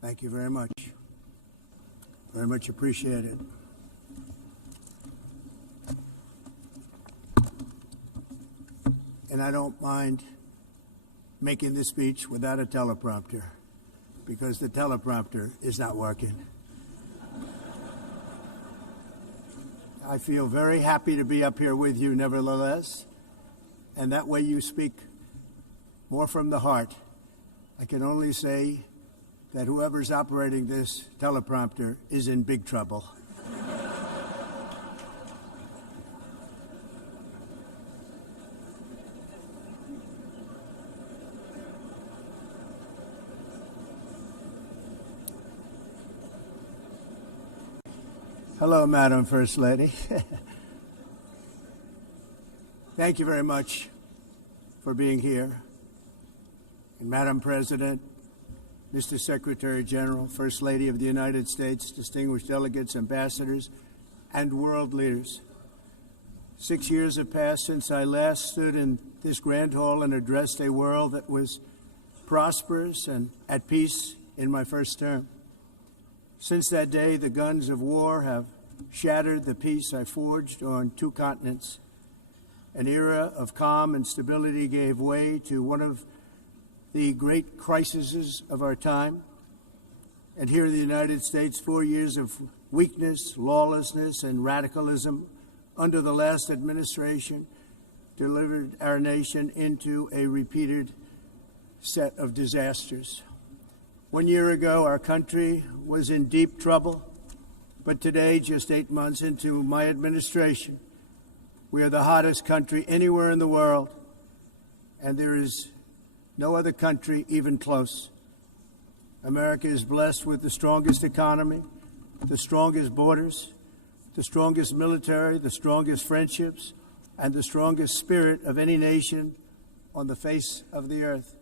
Thank you very much. Very much appreciate it. And I don't mind making this speech without a teleprompter, because the teleprompter is not working. I feel very happy to be up here with you nevertheless, and that way you speak more from the heart. I can only say that whoever's operating this teleprompter is in big trouble. Hello, Madam First Lady. Thank you very much for being here. And Madam President, Mr. Secretary General, First Lady of the United States, distinguished delegates, ambassadors, and world leaders. 6 years have passed since I last stood in this grand hall and addressed a world that was prosperous and at peace in my first term. Since that day, the guns of war have shattered the peace I forged on 2 continents. An era of calm and stability gave way to one of the great crises of our time. And here in the United States, 4 years of weakness, lawlessness, and radicalism under the last administration delivered our nation into a repeated set of disasters. 1 year ago, our country was in deep trouble, but today, just 8 months into my administration, we are the hottest country anywhere in the world, and there is no other country even close. America is blessed with the strongest economy, the strongest borders, the strongest military, the strongest friendships, and the strongest spirit of any nation on the face of the earth.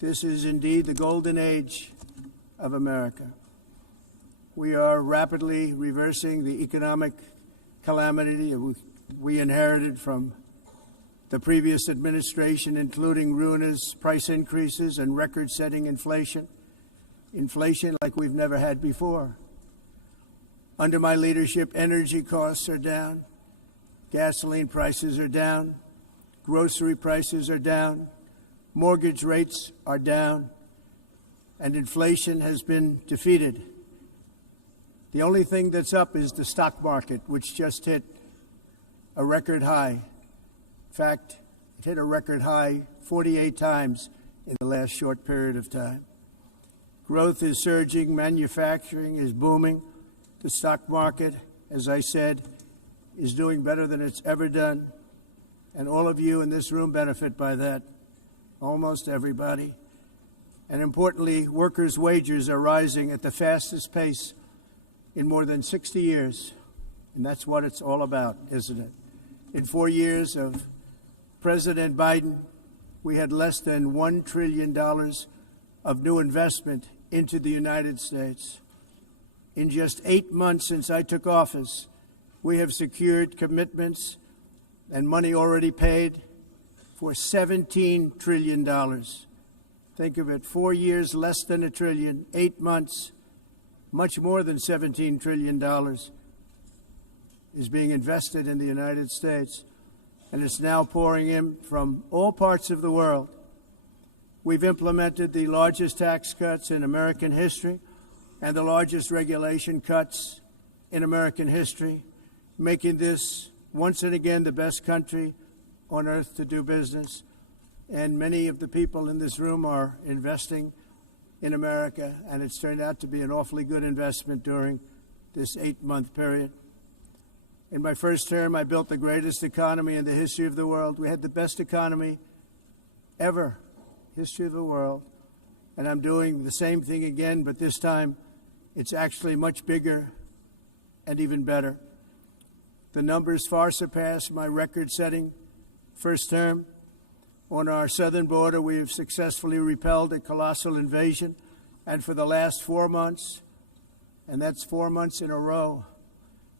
This is indeed the golden age of America. We are rapidly reversing the economic calamity we inherited from the previous administration, including ruinous price increases and record-setting inflation like we've never had before. Under my leadership, energy costs are down, gasoline prices are down, grocery prices are down, mortgage rates are down, and inflation has been defeated. The only thing that's up is the stock market, which just hit a record high. In fact, it hit a record high 48 times in the last short period of time. Growth is surging, manufacturing is booming. The stock market, as I said, is doing better than it's ever done. And all of you in this room benefit by that. Almost everybody. And importantly, workers' wages are rising at the fastest pace in more than 60 years. And that's what it's all about, isn't it? In 4 years of President Biden, we had less than $1 trillion of new investment into the United States. In just 8 months since I took office, we have secured commitments and money already paid for $17 trillion. Think of it, 4 years, less than $1 trillion, 8 months, much more than $17 trillion is being invested in the United States, and it's now pouring in from all parts of the world. We've implemented the largest tax cuts in American history and the largest regulation cuts in American history, making this once and again the best country on earth to do business. And many of the people in this room are investing in America, and it's turned out to be an awfully good investment during this 8-month period. In my first term, I built the greatest economy in the history of the world. We had the best economy ever, history of the world. And I'm doing the same thing again, but this time it's actually much bigger and even better. The numbers far surpass my record-setting first term. On our southern border, we have successfully repelled a colossal invasion. And for the last 4 months, and that's 4 months in a row,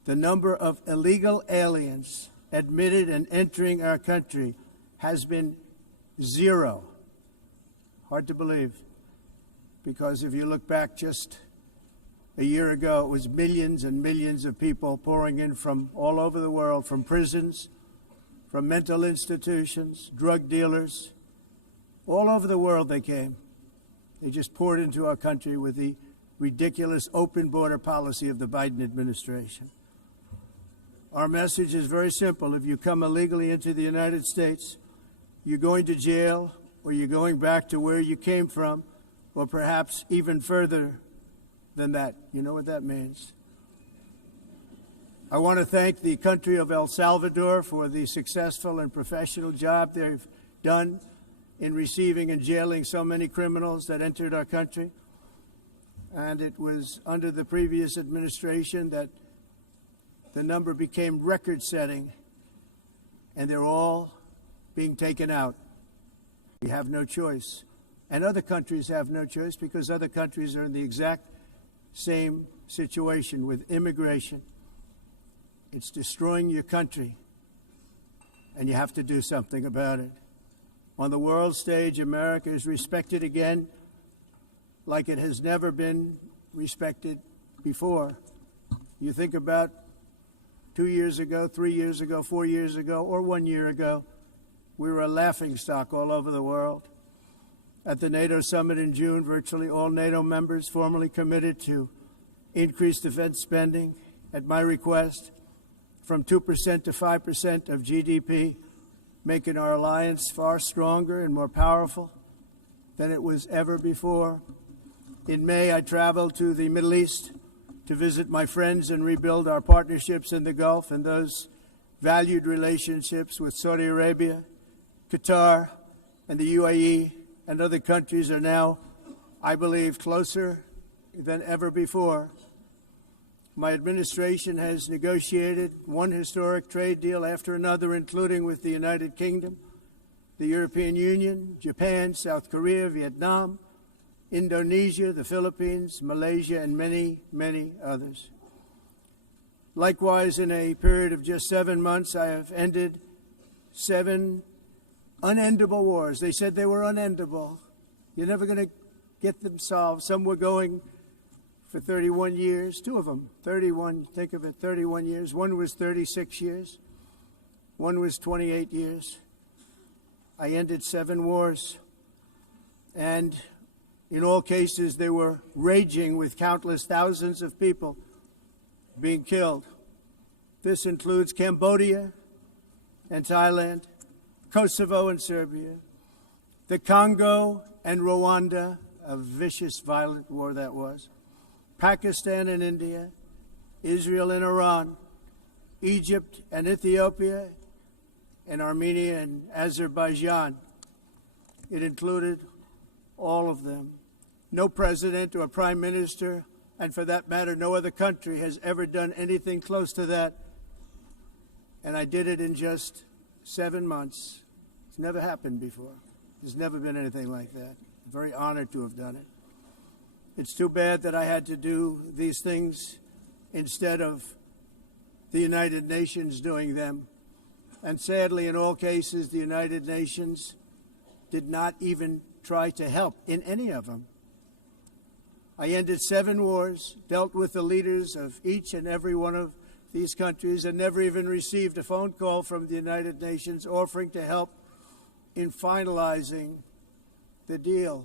the number of illegal aliens admitted and entering our country has been 0. Hard to believe. because if you look back just a year ago, it was millions and millions of people pouring in from all over the world, from prisons, from mental institutions, drug dealers. All over the world they came. They just poured into our country with the ridiculous open border policy of the Biden administration. Our message is very simple. If you come illegally into the United States, you're going to jail, or you're going back to where you came from, or perhaps even further than that. You know what that means. I want to thank the country of El Salvador for the successful and professional job they've done in receiving and jailing so many criminals that entered our country. And it was under the previous administration that the number became record-setting, and they're all being taken out. We have no choice. And other countries have no choice, because other countries are in the exact same situation with immigration. It's destroying your country, and you have to do something about it. On the world stage, America is respected again like it has never been respected before. You think about 2 years ago, 3 years ago, 4 years ago, or 1 year ago, we were a laughingstock all over the world. At the NATO summit in June, virtually all NATO members formally committed to increase defense spending, at my request, from 2% to 5% of GDP, making our alliance far stronger and more powerful than it was ever before. In May, I traveled to the Middle East to visit my friends and rebuild our partnerships in the Gulf and those valued relationships with Saudi Arabia, Qatar, and the UAE, and other countries are now, I believe, closer than ever before. My administration has negotiated one historic trade deal after another, including with the United Kingdom, the European Union, Japan, South Korea, Vietnam, Indonesia, the Philippines, Malaysia, and many, many others. Likewise, in a period of just 7 months, I have ended 7 unendable wars. They said they were unendable. You're never going to get them solved. Some were going for 31 years, 2 of them, 31, think of it, 31 years. One was 36 years. One was 28 years. I ended 7 wars. And in all cases, they were raging with countless thousands of people being killed. This includes Cambodia and Thailand, Kosovo and Serbia, the Congo and Rwanda, a vicious, violent war that was, Pakistan and India, Israel and Iran, Egypt and Ethiopia, and Armenia and Azerbaijan. It included all of them. No president or prime minister, and for that matter, no other country has ever done anything close to that. And I did it in just 7 months. It's never happened before. There's never been anything like that. I'm very honored to have done it. It's too bad that I had to do these things instead of the United Nations doing them. And sadly, in all cases, the United Nations did not even try to help in any of them. I ended 7 wars, dealt with the leaders of each and every one of these countries, and never even received a phone call from the United Nations offering to help in finalizing the deal.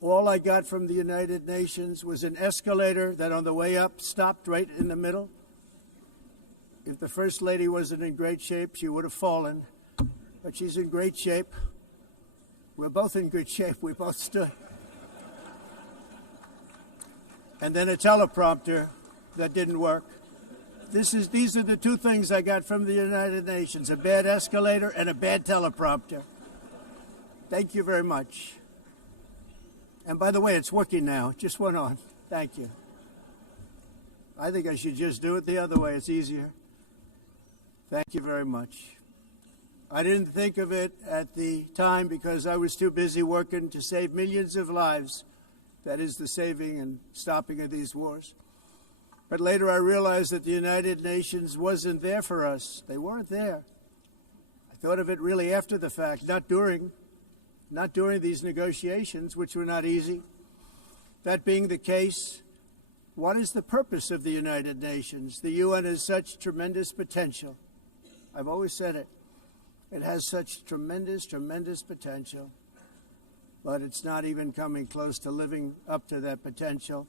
All I got from the United Nations was an escalator that on the way up stopped right in the middle. If the First Lady wasn't in great shape, she would have fallen, but she's in great shape. We're both in good shape. We both stood. And then a teleprompter that didn't work. These are the 2 things I got from the United Nations, a bad escalator and a bad teleprompter. Thank you very much. And by the way, it's working now. It just went on. Thank you. I think I should just do it the other way. It's easier. Thank you very much. I didn't think of it at the time because I was too busy working to save millions of lives. That is the saving and stopping of these wars. But later I realized that the United Nations wasn't there for us. They weren't there. I thought of it really after the fact, not during these negotiations, which were not easy. That being the case, what is the purpose of the United Nations? The UN has such tremendous potential. I've always said it. It has such tremendous, tremendous potential, but it's not even coming close to living up to that potential.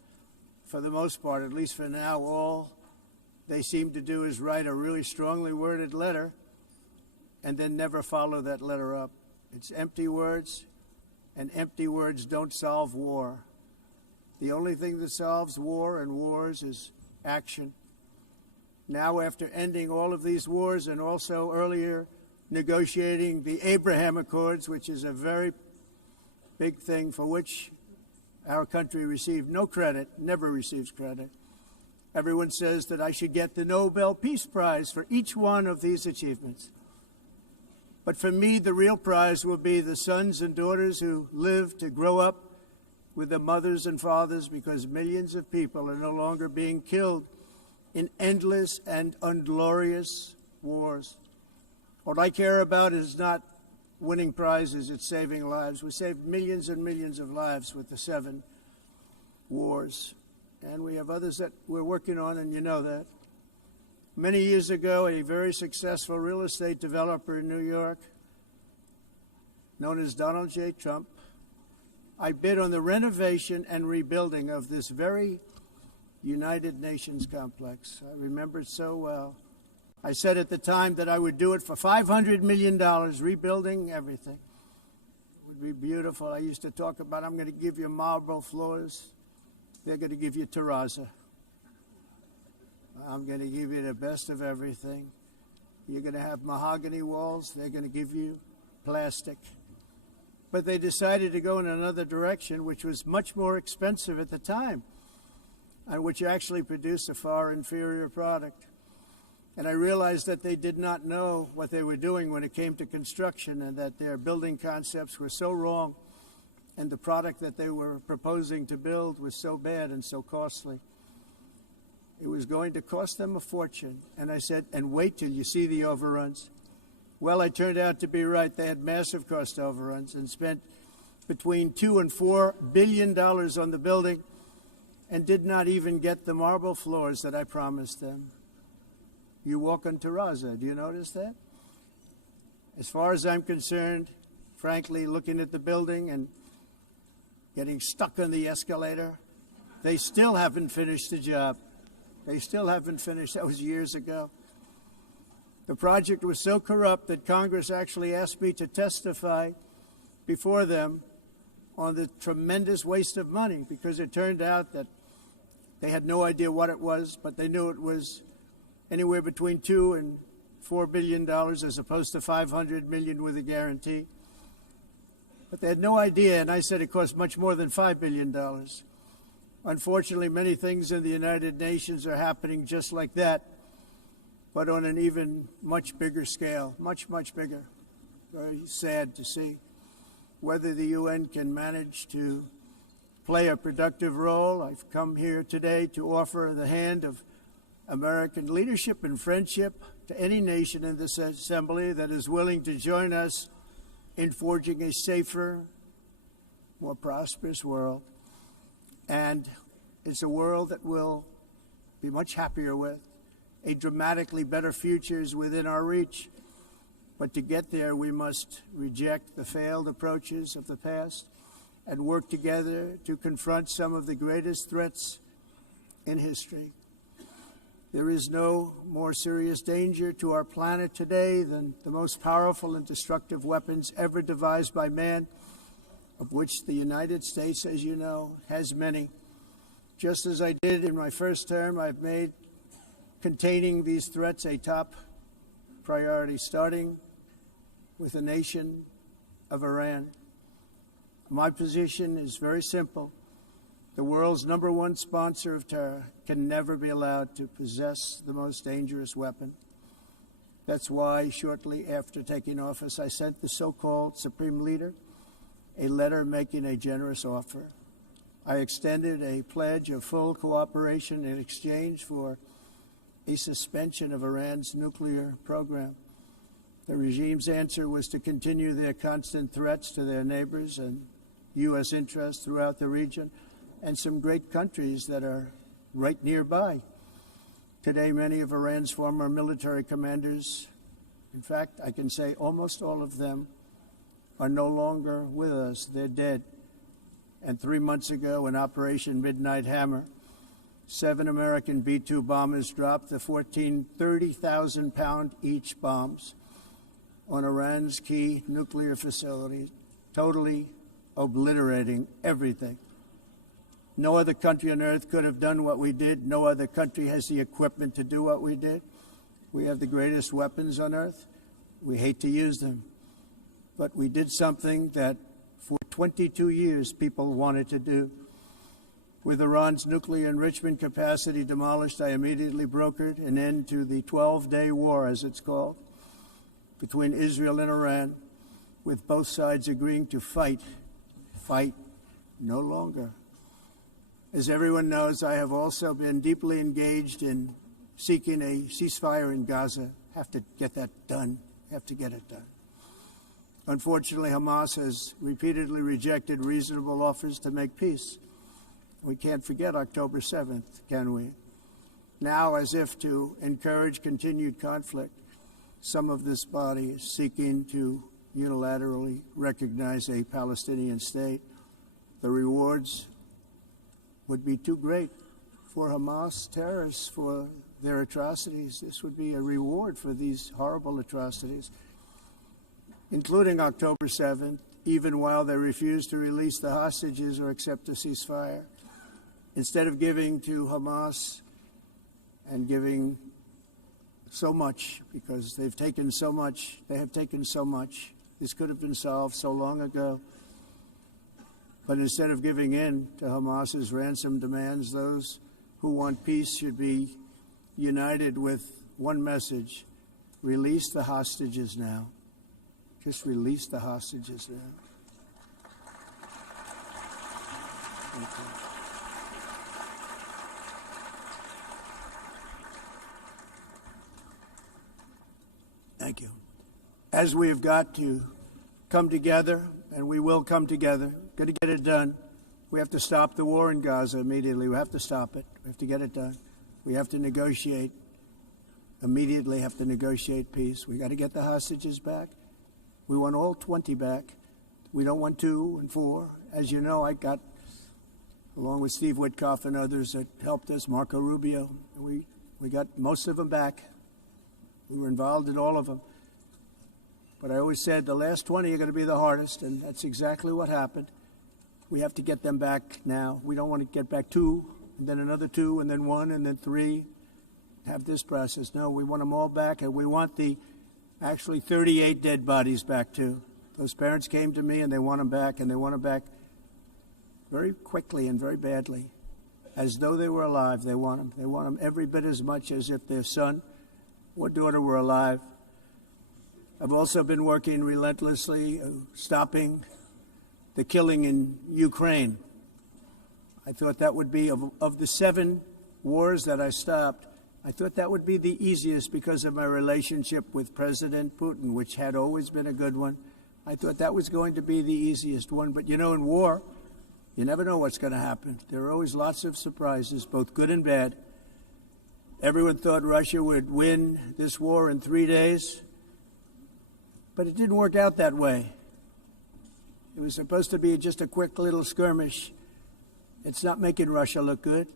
For the most part, at least for now, all they seem to do is write a really strongly worded letter and then never follow that letter up. It's empty words, and empty words don't solve war. The only thing that solves war and wars is action. Now, after ending all of these wars and also earlier negotiating the Abraham Accords, which is a very big thing for which our country received no credit, never receives credit. Everyone says that I should get the Nobel Peace Prize for each one of these achievements. But for me, the real prize will be the sons and daughters who live to grow up with the mothers and fathers, because millions of people are no longer being killed in endless and unglorious wars. What I care about is not winning prizes, it's saving lives. We saved millions and millions of lives with the 7 wars. And we have others that we're working on, and you know that. Many years ago, a very successful real estate developer in New York, known as Donald J. Trump, I bid on the renovation and rebuilding of this very United Nations complex. I remember it so well. I said at the time that I would do it for $500 million, rebuilding everything. It would be beautiful. I used to talk about, I'm going to give you marble floors. They're going to give you terrazzo. I'm going to give you the best of everything. You're going to have mahogany walls. They're going to give you plastic. But they decided to go in another direction, which was much more expensive at the time, and which actually produced a far inferior product. And I realized that they did not know what they were doing when it came to construction, and that their building concepts were so wrong, and the product that they were proposing to build was so bad and so costly. It was going to cost them a fortune. And I said, and wait till you see the overruns. Well, I turned out to be right. They had massive cost overruns and spent between $2 and $4 billion on the building and did not even get the marble floors that I promised them. You walk on terrazzo. Do you notice that? As far as I'm concerned, frankly, looking at the building and getting stuck on the escalator, they still haven't finished the job. They still haven't finished. That was years ago. The project was so corrupt that Congress actually asked me to testify before them on the tremendous waste of money, because it turned out that they had no idea what it was, but they knew it was anywhere between $2 and $4 billion as opposed to $500 million with a guarantee. But they had no idea, and I said it cost much more than $5 billion. Unfortunately, many things in the United Nations are happening just like that, but on an even much bigger scale, much, much bigger. Very sad to see whether the UN can manage to play a productive role. I've come here today to offer the hand of American leadership and friendship to any nation in this assembly that is willing to join us in forging a safer, more prosperous world. And it's a world that we'll be much happier with. A dramatically better future is within our reach. But to get there, we must reject the failed approaches of the past and work together to confront some of the greatest threats in history. There is no more serious danger to our planet today than the most powerful and destructive weapons ever devised by man, of which the United States, as you know, has many. Just as I did in my first term, I've made containing these threats a top priority, starting with the nation of Iran. My position is very simple. The world's #1 sponsor of terror can never be allowed to possess the most dangerous weapon. That's why, shortly after taking office, I sent the so-called Supreme Leader a letter making a generous offer. I extended a pledge of full cooperation in exchange for a suspension of Iran's nuclear program. The regime's answer was to continue their constant threats to their neighbors and U.S. interests throughout the region, and some great countries that are right nearby. Today, many of Iran's former military commanders, in fact, I can say almost all of them, are no longer with us. They're dead. And 3 months ago, in Operation Midnight Hammer, 7 American B-2 bombers dropped the 14 30,000-pound each bombs on Iran's key nuclear facilities, totally obliterating everything. No other country on earth could have done what we did. No other country has the equipment to do what we did. We have the greatest weapons on earth. We hate to use them. But we did something that for 22 years people wanted to do. With Iran's nuclear enrichment capacity demolished, I immediately brokered an end to the 12-day war, as it's called, between Israel and Iran, with both sides agreeing to fight no longer. As everyone knows, I have also been deeply engaged in seeking a ceasefire in Gaza. Have to get that done. Have to get it done. Unfortunately, Hamas has repeatedly rejected reasonable offers to make peace. We can't forget October 7th, can we? Now, as if to encourage continued conflict, some of this body is seeking to unilaterally recognize a Palestinian state. The rewards would be too great for Hamas terrorists for their atrocities. This would be a reward for these horrible atrocities, including October 7th, even while they refuse to release the hostages or accept a ceasefire. Instead of giving to Hamas and giving so much, because they've taken so much, they have taken so much. This could have been solved so long ago. But instead of giving in to Hamas's ransom demands, those who want peace should be united with one message: release the hostages now. Just release the hostages now. Thank you. Thank you. As we have got to come together, and we will come together, got to get it done. We have to stop the war in Gaza immediately. We have to stop it. We have to get it done. We have to negotiate. Immediately have to negotiate peace. We got to get the hostages back. We want all 20 back. We don't want 2 and 4. As you know, I got, along with Steve Witkoff and others that helped us, Marco Rubio, we got most of them back. We were involved in all of them. But I always said the last 20 are going to be the hardest, and that's exactly what happened. We have to get them back now. We don't want to get back 2, and then another 2, and then 1, and then 3. Have this process. No, we want them all back, and we want the actually 38 dead bodies back too. Those parents came to me, and they want them back, and they want them back very quickly and very badly, as though they were alive. They want them. They want them every bit as much as if their son or daughter were alive. I've also been working relentlessly, stopping the killing in Ukraine. I thought that would be, of the 7 wars that I stopped, I thought that would be the easiest because of my relationship with President Putin, which had always been a good one. I thought that was going to be the easiest one. But, you know, in war, you never know what's going to happen. There are always lots of surprises, both good and bad. Everyone thought Russia would win this war in 3 days, but it didn't work out that way. It was supposed to be just a quick little skirmish. It's not making Russia look good.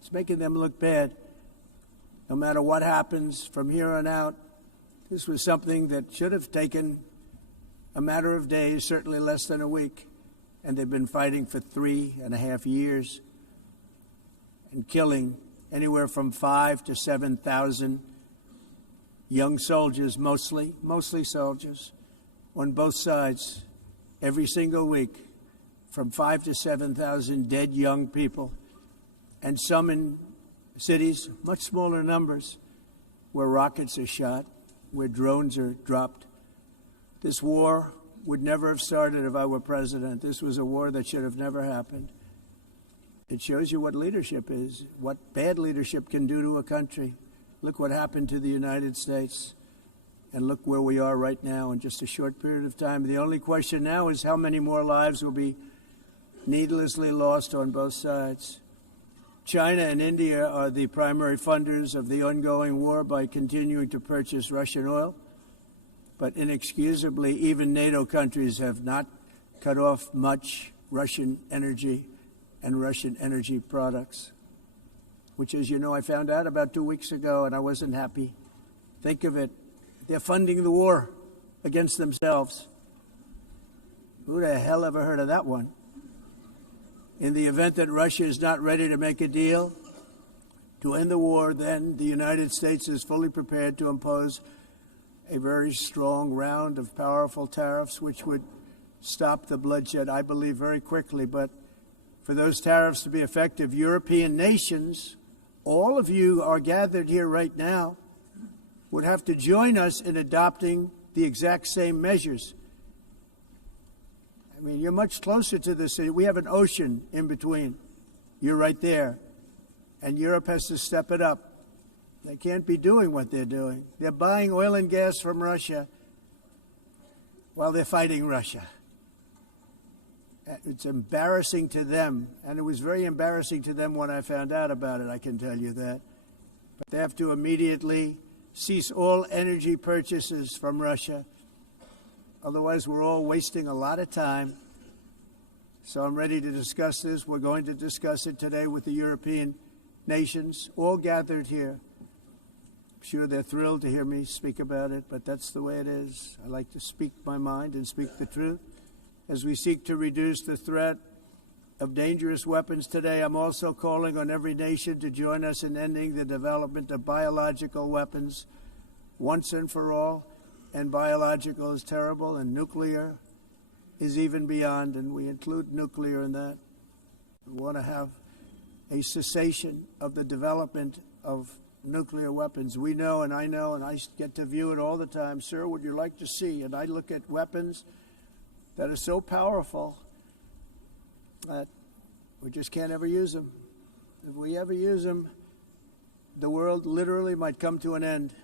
It's making them look bad. No matter what happens from here on out, this was something that should have taken a matter of days, certainly less than a week. And they've been fighting for 3.5 years and killing anywhere from 5,000 to 7,000 young soldiers, mostly soldiers, on both sides, every single week, from 5,000 to 7,000 dead young people, and some in cities, much smaller numbers, where rockets are shot, where drones are dropped. This war would never have started if I were president. This was a war that should have never happened. It shows you what leadership is, what bad leadership can do to a country. Look what happened to the United States, and look where we are right now in just a short period of time. The only question now is how many more lives will be needlessly lost on both sides. China and India are the primary funders of the ongoing war by continuing to purchase Russian oil. But inexcusably, even NATO countries have not cut off much Russian energy and Russian energy products, which, as you know, I found out about 2 weeks ago, and I wasn't happy. Think of it. They're funding the war against themselves. Who the hell ever heard of that one? In the event that Russia is not ready to make a deal to end the war, then the United States is fully prepared to impose a very strong round of powerful tariffs, which would stop the bloodshed, I believe, very quickly. But for those tariffs to be effective, European nations, all of you are gathered here right now, would have to join us in adopting the exact same measures. I mean, you're much closer to the city. We have an ocean in between. You're right there. And Europe has to step it up. They can't be doing what they're doing. They're buying oil and gas from Russia while they're fighting Russia. It's embarrassing to them, and it was very embarrassing to them when I found out about it, I can tell you that. But they have to immediately cease all energy purchases from Russia. Otherwise, we're all wasting a lot of time. So I'm ready to discuss this. We're going to discuss it today with the European nations, all gathered here. I'm sure they're thrilled to hear me speak about it, but that's the way it is. I like to speak my mind and speak the truth. As we seek to reduce the threat of dangerous weapons today, I'm also calling on every nation to join us in ending the development of biological weapons once and for all. And biological is terrible, and nuclear is even beyond, and we include nuclear in that. We want to have a cessation of the development of nuclear weapons. We know, and I get to view it all the time. Sir, would you like to see? And I look at weapons that are so powerful that we just can't ever use them. If we ever use them, the world literally might come to an end.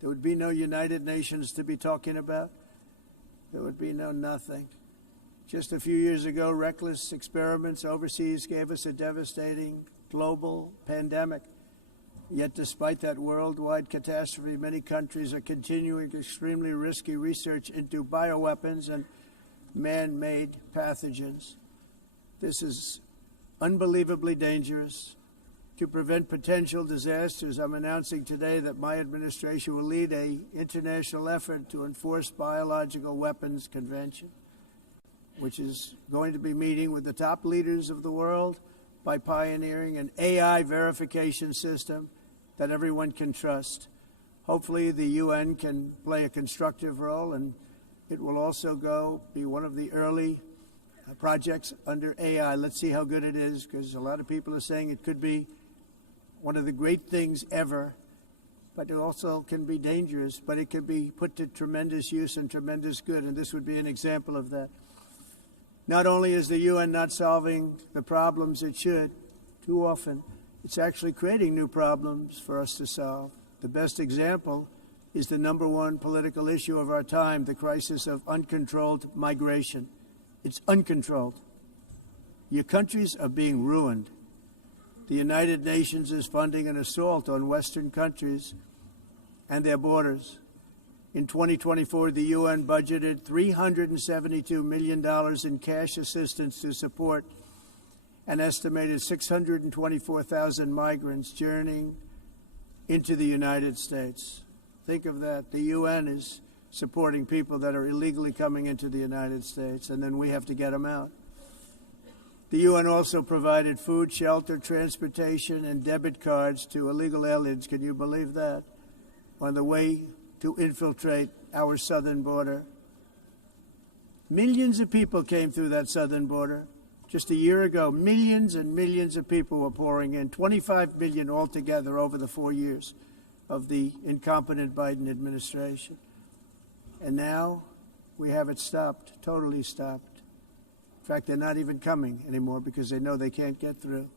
There would be no United Nations to be talking about. There would be no nothing. Just a few years ago, reckless experiments overseas gave us a devastating global pandemic. Yet despite that worldwide catastrophe, many countries are continuing extremely risky research into bioweapons and man-made pathogens. This is unbelievably dangerous. To prevent potential disasters, I'm announcing today that my administration will lead an international effort to enforce Biological Weapons Convention, which is going to be meeting with the top leaders of the world by pioneering an AI verification system that everyone can trust. Hopefully the UN can play a constructive role, and it will also be one of the early projects under AI. Let's see how good it is, because a lot of people are saying it could be one of the great things ever, but it also can be dangerous, but it can be put to tremendous use and tremendous good, and this would be an example of that. Not only is the UN not solving the problems it should, too often, it's actually creating new problems for us to solve. The best example is the #1 political issue of our time, the crisis of uncontrolled migration. It's uncontrolled. Your countries are being ruined. The United Nations is funding an assault on Western countries and their borders. In 2024, the UN budgeted $372 million in cash assistance to support an estimated 624,000 migrants journeying into the United States. Think of that. The UN is supporting people that are illegally coming into the United States, and then we have to get them out. The UN also provided food, shelter, transportation, and debit cards to illegal aliens. Can you believe that? On the way to infiltrate our southern border. Millions of people came through that southern border. Just a year ago, millions and millions of people were pouring in, 25 million altogether over the 4 years of the incompetent Biden administration. And now we have it stopped, totally stopped. In fact, they're not even coming anymore because they know they can't get through.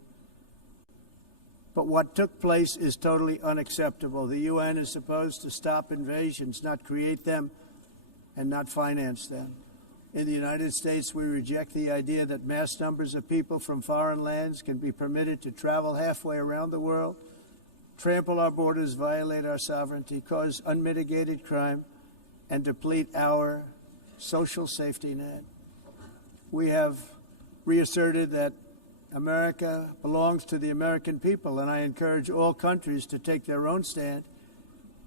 But what took place is totally unacceptable. The UN is supposed to stop invasions, not create them and not finance them. In the United States, we reject the idea that mass numbers of people from foreign lands can be permitted to travel halfway around the world, trample our borders, violate our sovereignty, cause unmitigated crime, and deplete our social safety net. We have reasserted that America belongs to the American people, and I encourage all countries to take their own stand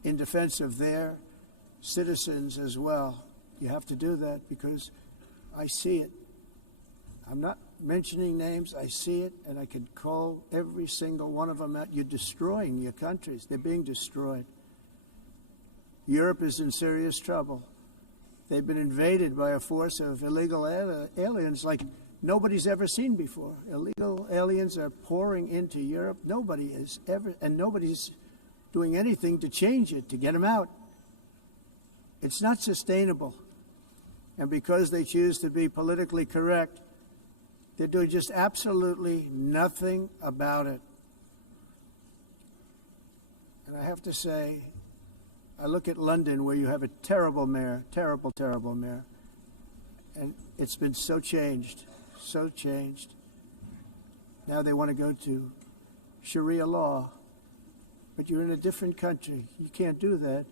in defense of their citizens as well. You have to do that because I see it. I'm not mentioning names. I see it, and I can call every single one of them out. You're destroying your countries. They're being destroyed. Europe is in serious trouble. They've been invaded by a force of illegal aliens like nobody's ever seen before. Illegal aliens are pouring into Europe. Nobody is ever, and nobody's doing anything to change it, to get them out. It's not sustainable. And because they choose to be politically correct, they're doing just absolutely nothing about it. And I have to say, I look at London, where you have a terrible mayor, terrible, terrible mayor, and it's been so changed, so changed. Now they want to go to Sharia law, but you're in a different country. You can't do that.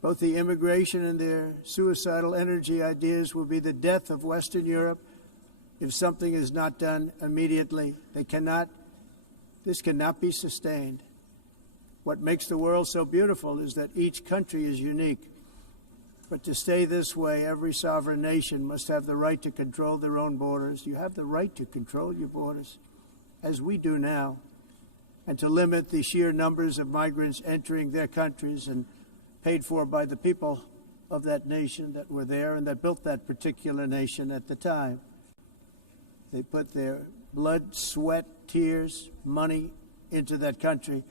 Both the immigration and their suicidal energy ideas will be the death of Western Europe if something is not done immediately. This cannot be sustained. What makes the world so beautiful is that each country is unique. But to stay this way, every sovereign nation must have the right to control their own borders. You have the right to control your borders, as we do now, and to limit the sheer numbers of migrants entering their countries and paid for by the people of that nation that were there and that built that particular nation at the time. They put their blood, sweat, tears, money into that country,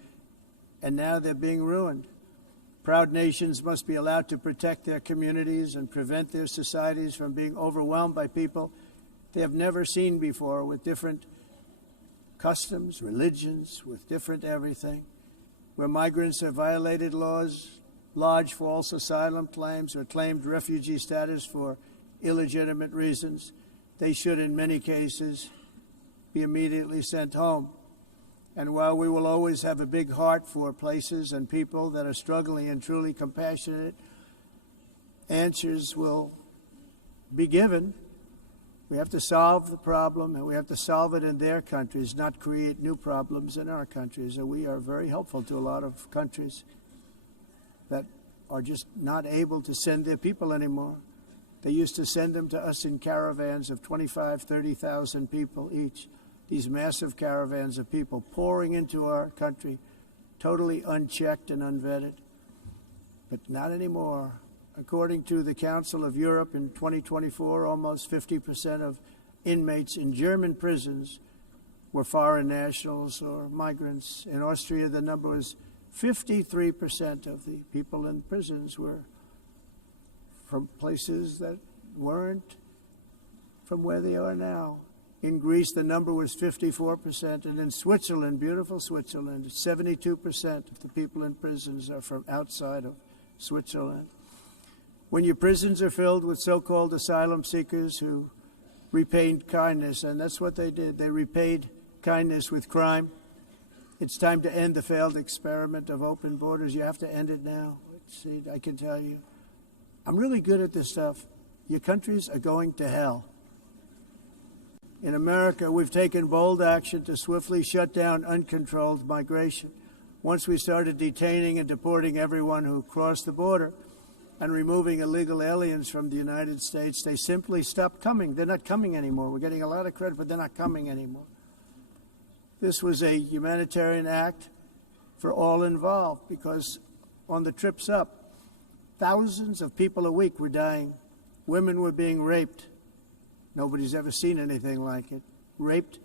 and now they're being ruined. Proud nations must be allowed to protect their communities and prevent their societies from being overwhelmed by people they have never seen before, with different customs, religions, with different everything. Where migrants have violated laws, lodged false asylum claims, or claimed refugee status for illegitimate reasons, they should, in many cases, be immediately sent home. And while we will always have a big heart for places and people that are struggling and truly compassionate, answers will be given. We have to solve the problem, and we have to solve it in their countries, not create new problems in our countries. And we are very helpful to a lot of countries that are just not able to send their people anymore. They used to send them to us in caravans of 25,000, 30,000 people each. These massive caravans of people pouring into our country, totally unchecked and unvetted. But not anymore. According to the Council of Europe in 2024, almost 50% of inmates in German prisons were foreign nationals or migrants. In Austria, the number was 53% of the people in prisons were from places that weren't from where they are now. In Greece, the number was 54%, and in Switzerland, beautiful Switzerland, 72% of the people in prisons are from outside of Switzerland. When your prisons are filled with so-called asylum seekers who repaid kindness, and that's what they did, they repaid kindness with crime. It's time to end the failed experiment of open borders. You have to end it now. See, I can tell you, I'm really good at this stuff. Your countries are going to hell. In America, we've taken bold action to swiftly shut down uncontrolled migration. Once we started detaining and deporting everyone who crossed the border and removing illegal aliens from the United States, they simply stopped coming. They're not coming anymore. We're getting a lot of credit, but they're not coming anymore. This was a humanitarian act for all involved, because on the trips up, thousands of people a week were dying. Women were being raped. Nobody's ever seen anything like it. Raped,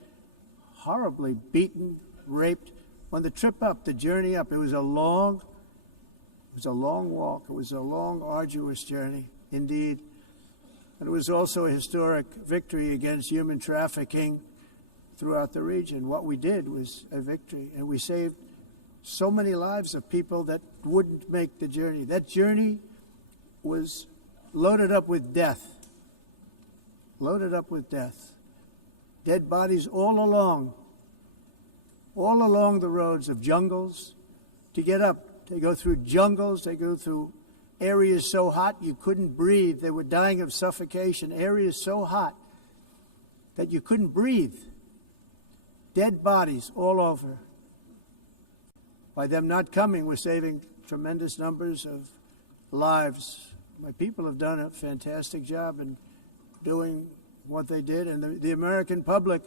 horribly beaten, raped. On the trip up, the journey up, it was a long walk. It was a long, arduous journey, indeed. And it was also a historic victory against human trafficking throughout the region. What we did was a victory, and we saved so many lives of people that wouldn't make the journey. That journey was loaded up with death. loaded up with death. Dead bodies all along the roads of jungles. To get up, they go through jungles, they go through areas so hot you couldn't breathe. They were dying of suffocation, areas so hot that you couldn't breathe. Dead bodies all over. By them not coming, we're saving tremendous numbers of lives. My people have done a fantastic job in doing what they did, and the American public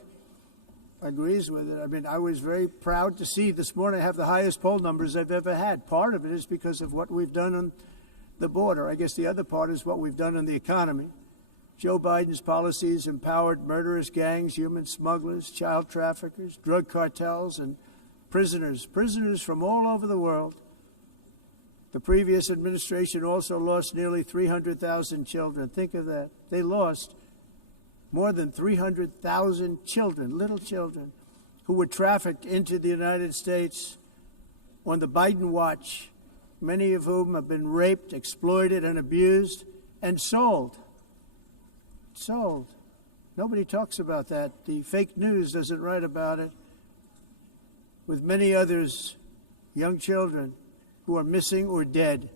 agrees with it. I mean, I was very proud to see this morning I have the highest poll numbers I've ever had. Part of it is because of what we've done on the border. I guess the other part is what we've done on the economy. Joe Biden's policies empowered murderous gangs, human smugglers, child traffickers, drug cartels, and prisoners from all over the world. The previous administration also lost nearly 300,000 children. Think of that. They lost more than 300,000 children, little children, who were trafficked into the United States on the Biden watch, many of whom have been raped, exploited, and abused, and sold. Sold. Nobody talks about that. The fake news doesn't write about it. With many others, young children who are missing or dead.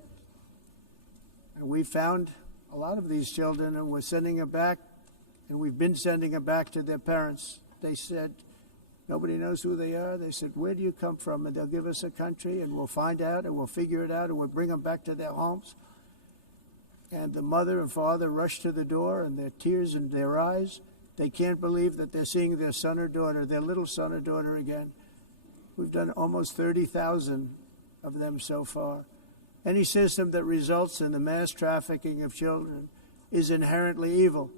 And we found a lot of these children, and we're sending them back, and we've been sending them back to their parents. They said, nobody knows who they are. They said, where do you come from? And they'll give us a country, and we'll find out, and we'll figure it out, and we'll bring them back to their homes. And the mother and father rush to the door, and their tears in their eyes. They can't believe that they're seeing their son or daughter, their little son or daughter again. We've done almost 30,000 of them so far. Any system that results in the mass trafficking of children is inherently evil.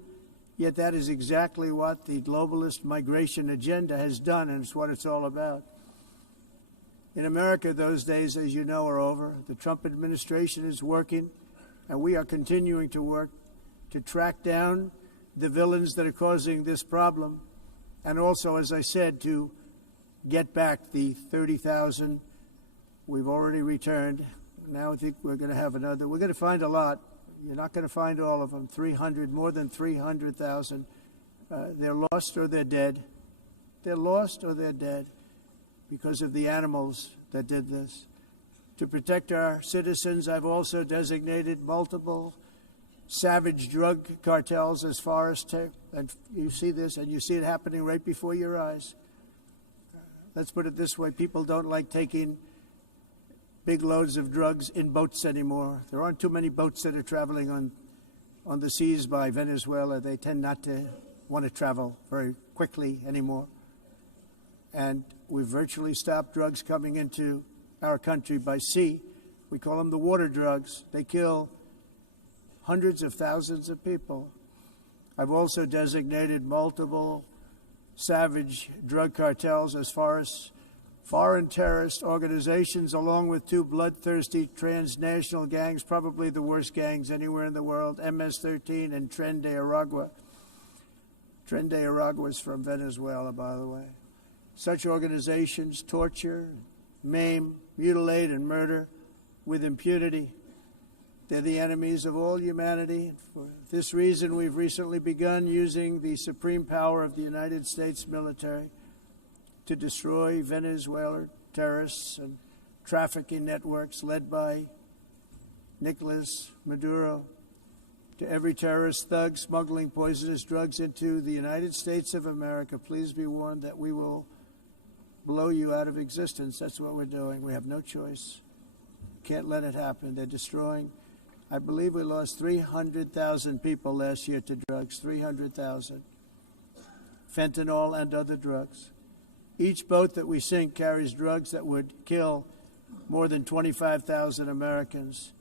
Yet that is exactly what the globalist migration agenda has done, and it's what it's all about. In America, those days, as you know, are over. The Trump administration is working, and we are continuing to work to track down the villains that are causing this problem, and also, as I said, to get back the 30,000 we've already returned. Now I think we're going to have another. We're going to find a lot. You're not going to find all of them. More than 300,000. They're lost or they're dead. They're lost or they're dead because of the animals that did this. To protect our citizens, I've also designated multiple savage drug cartels as far as and you see this, and you see it happening right before your eyes. Let's put it this way. People don't like taking big loads of drugs in boats anymore. There aren't too many boats that are traveling on the seas by Venezuela. They tend not to want to travel very quickly anymore. And we've virtually stopped drugs coming into our country by sea. We call them the water drugs. They kill hundreds of thousands of people. I've also designated multiple savage drug cartels as far as foreign terrorist organizations, along with two bloodthirsty transnational gangs, probably the worst gangs anywhere in the world, MS-13 and Tren de Aragua. Tren de Aragua is from Venezuela, by the way. Such organizations torture, maim, mutilate, and murder with impunity. They're the enemies of all humanity. For this reason, we've recently begun using the supreme power of the United States military to destroy Venezuelan terrorists and trafficking networks led by Nicolas Maduro. To every terrorist thug smuggling poisonous drugs into the United States of America, please be warned that we will blow you out of existence. That's what we're doing. We have no choice. Can't let it happen. They're destroying. I believe we lost 300,000 people last year to drugs, 300,000. Fentanyl and other drugs. Each boat that we sink carries drugs that would kill more than 25,000 Americans.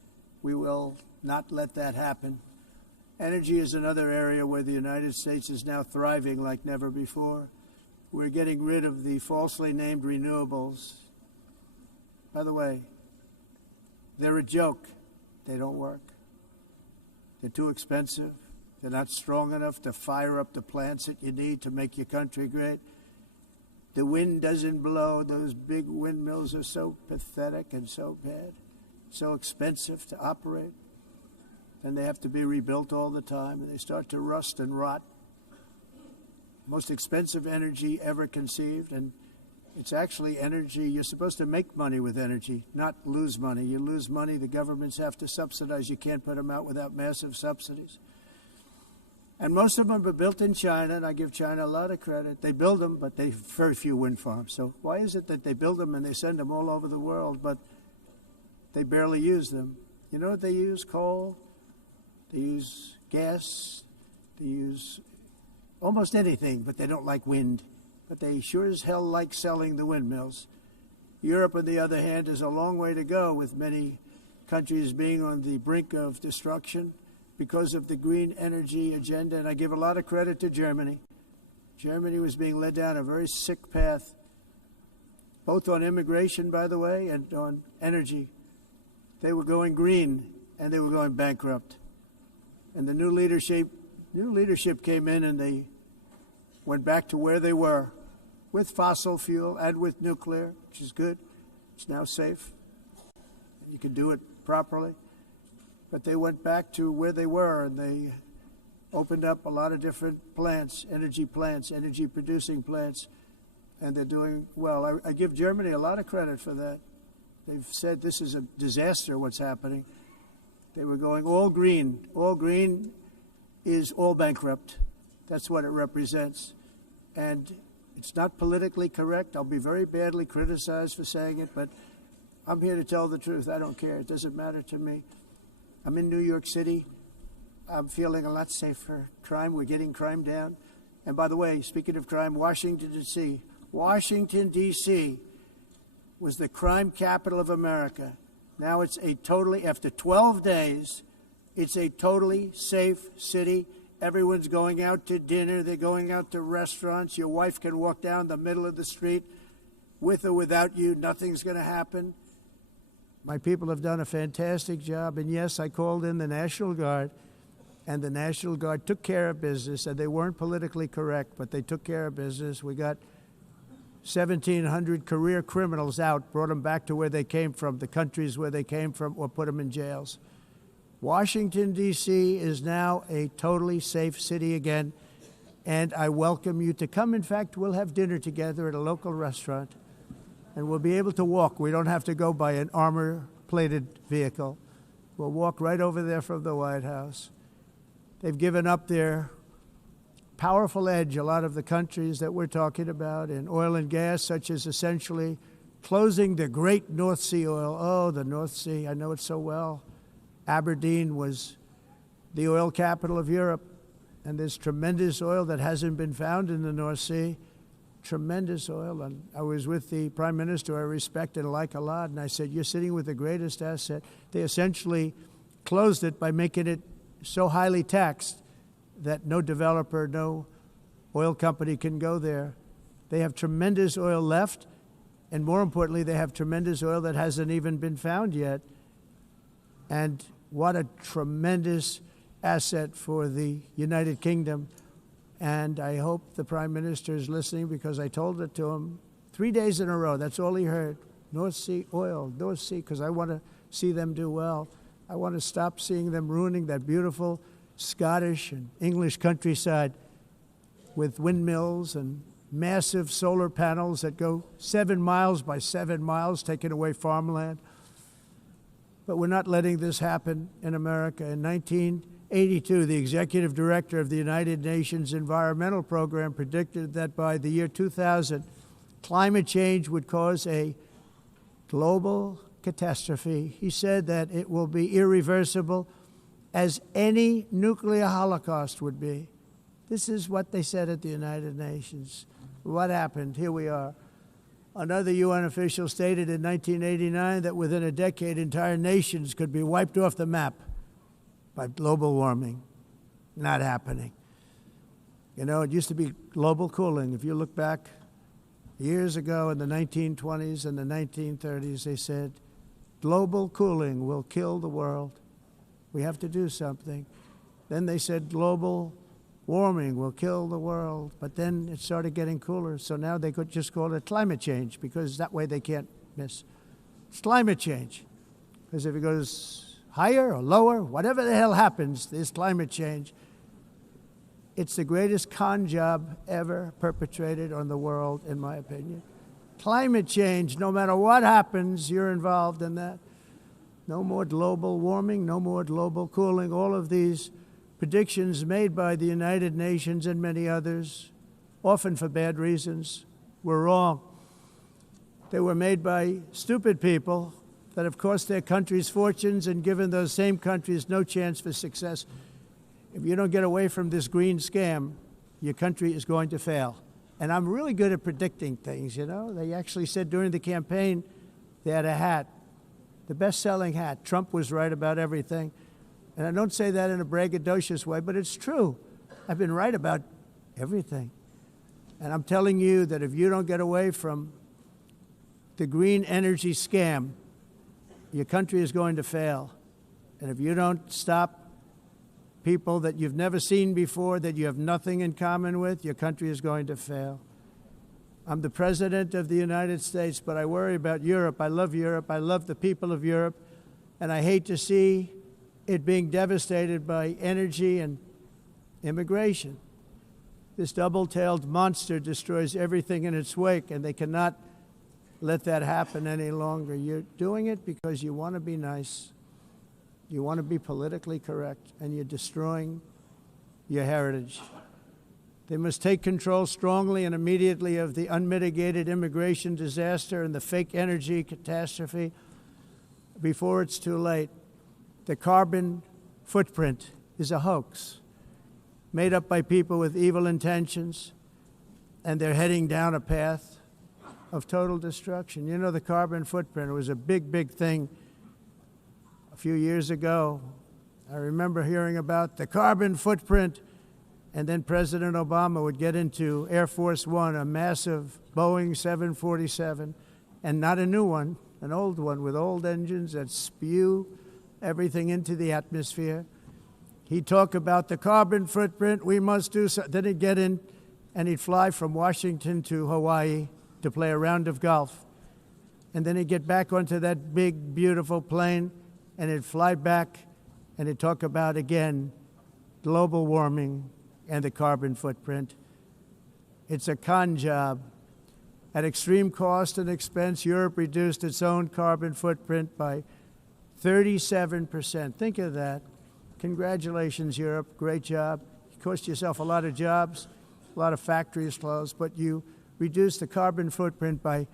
We will not let that happen. Energy is another area where the United States is now thriving like never before. We're getting rid of the falsely named renewables. By the way, they're a joke. They don't work. They're too expensive. They're not strong enough to fire up the plants that you need to make your country great. The wind doesn't blow. Those big windmills are so pathetic and so bad, so expensive to operate. And they have to be rebuilt all the time, and they start to rust and rot most expensive energy ever conceived, and it's actually energy. You're supposed to make money with energy, not lose money. You lose money, the governments have to subsidize. You can't put them out without massive subsidies. And most of them are built in China, and I give China a lot of credit. They build them, but they have very few wind farms. So why is it that they build them and they send them all over the world, but they barely use them? You know what they use? Coal. They use gas. They use almost anything, but they don't like wind. But they sure as hell like selling the windmills. Europe, on the other hand, is a long way to go, with many countries being on the brink of destruction because of the green energy agenda. And I give a lot of credit to Germany. Germany was being led down a very sick path, both on immigration, by the way, and on energy. They were going green, and they were going bankrupt. And the new leadership came in, and they went back to where they were, with fossil fuel and with nuclear, which is good. It's now safe. You can do it properly. But they went back to where they were, and they opened up a lot of different plants, energy-producing plants, and they're doing well. I give Germany a lot of credit for that. They've said this is a disaster, what's happening. They were going all green. All green is all bankrupt. That's what it represents. And it's not politically correct. I'll be very badly criticized for saying it, but I'm here to tell the truth. I don't care. It doesn't matter to me. I'm in New York City. I'm feeling a lot safer. Crime, we're getting crime down. And by the way, speaking of crime, Washington, D.C. Washington, D.C. was the crime capital of America. Now it's after 12 days, it's a totally safe city. Everyone's going out to dinner. They're going out to restaurants. Your wife can walk down the middle of the street with or without you. Nothing's going to happen. My people have done a fantastic job. And yes, I called in the National Guard, and the National Guard took care of business, and they weren't politically correct, but they took care of business. We got 1,700 career criminals out, brought them back to where they came from, the countries where they came from, or put them in jails. Washington, D.C. is now a totally safe city again, and I welcome you to come. In fact, we'll have dinner together at a local restaurant, and we'll be able to walk. We don't have to go by an armor-plated vehicle. We'll walk right over there from the White House. They've given up their powerful edge, a lot of the countries that we're talking about, in oil and gas, such as essentially closing the great North Sea oil. Oh, the North Sea, I know it so well. Aberdeen was the oil capital of Europe, and there's tremendous oil that hasn't been found in the North Sea. Tremendous oil. And I was with the Prime Minister I respect and like a lot, and I said, you're sitting with the greatest asset. They essentially closed it by making it so highly taxed that no developer, no oil company can go there. They have tremendous oil left, and more importantly, they have tremendous oil that hasn't even been found yet. And what a tremendous asset for the United Kingdom. And I hope the Prime Minister is listening, because I told it to him 3 days in a row. That's all he heard. North Sea oil, North Sea, because I want to see them do well. I want to stop seeing them ruining that beautiful Scottish and English countryside with windmills and massive solar panels that go 7 miles by 7 miles, taking away farmland. But we're not letting this happen in America. In 1982, the executive director of the United Nations Environmental Program predicted that by the year 2000, climate change would cause a global catastrophe. He said that it will be irreversible, as any nuclear holocaust would be. This is what they said at the United Nations. What happened? Here we are. Another UN official stated in 1989 that within a decade, entire nations could be wiped off the map by global warming. Not happening. You know, it used to be global cooling. If you look back years ago in the 1920s and the 1930s, they said, global cooling will kill the world. We have to do something. Then they said global warming will kill the world. But then it started getting cooler. So now they could just call it climate change, because that way they can't miss. It's climate change. Because if it goes higher or lower, whatever the hell happens, there's climate change. It's the greatest con job ever perpetrated on the world, in my opinion. Climate change, no matter what happens, you're involved in that. No more global warming, no more global cooling. All of these predictions made by the United Nations and many others, often for bad reasons, were wrong. They were made by stupid people that have cost their countries fortunes and given those same countries no chance for success. If you don't get away from this green scam, your country is going to fail. And I'm really good at predicting things, you know. They actually said during the campaign they had a hat, the best-selling hat. Trump was right about everything. And I don't say that in a braggadocious way, but it's true. I've been right about everything. And I'm telling you that if you don't get away from the green energy scam, your country is going to fail. And if you don't stop people that you've never seen before, that you have nothing in common with, your country is going to fail. I'm the President of the United States, but I worry about Europe. I love Europe. I love the people of Europe. And I hate to see it being devastated by energy and immigration. This double-tailed monster destroys everything in its wake, and they cannot let that happen any longer. You're doing it because you want to be nice. You want to be politically correct, and you're destroying your heritage. They must take control strongly and immediately of the unmitigated immigration disaster and the fake energy catastrophe before it's too late. The carbon footprint is a hoax made up by people with evil intentions, and they're heading down a path of total destruction. You know, the carbon footprint, it was a big, big thing a few years ago. I remember hearing about the carbon footprint, and then President Obama would get into Air Force One, a massive Boeing 747, and not a new one, an old one with old engines that spew everything into the atmosphere. He'd talk about the carbon footprint, we must do so. Then he'd get in and he'd fly from Washington to Hawaii to play a round of golf. And then he'd get back onto that big, beautiful plane and he'd fly back and he'd talk about, again, global warming and the carbon footprint. It's a con job. At extreme cost and expense, Europe reduced its own carbon footprint by 37%. Think of that. Congratulations, Europe. Great job. You cost yourself a lot of jobs, a lot of factories closed, but you reduced the carbon footprint by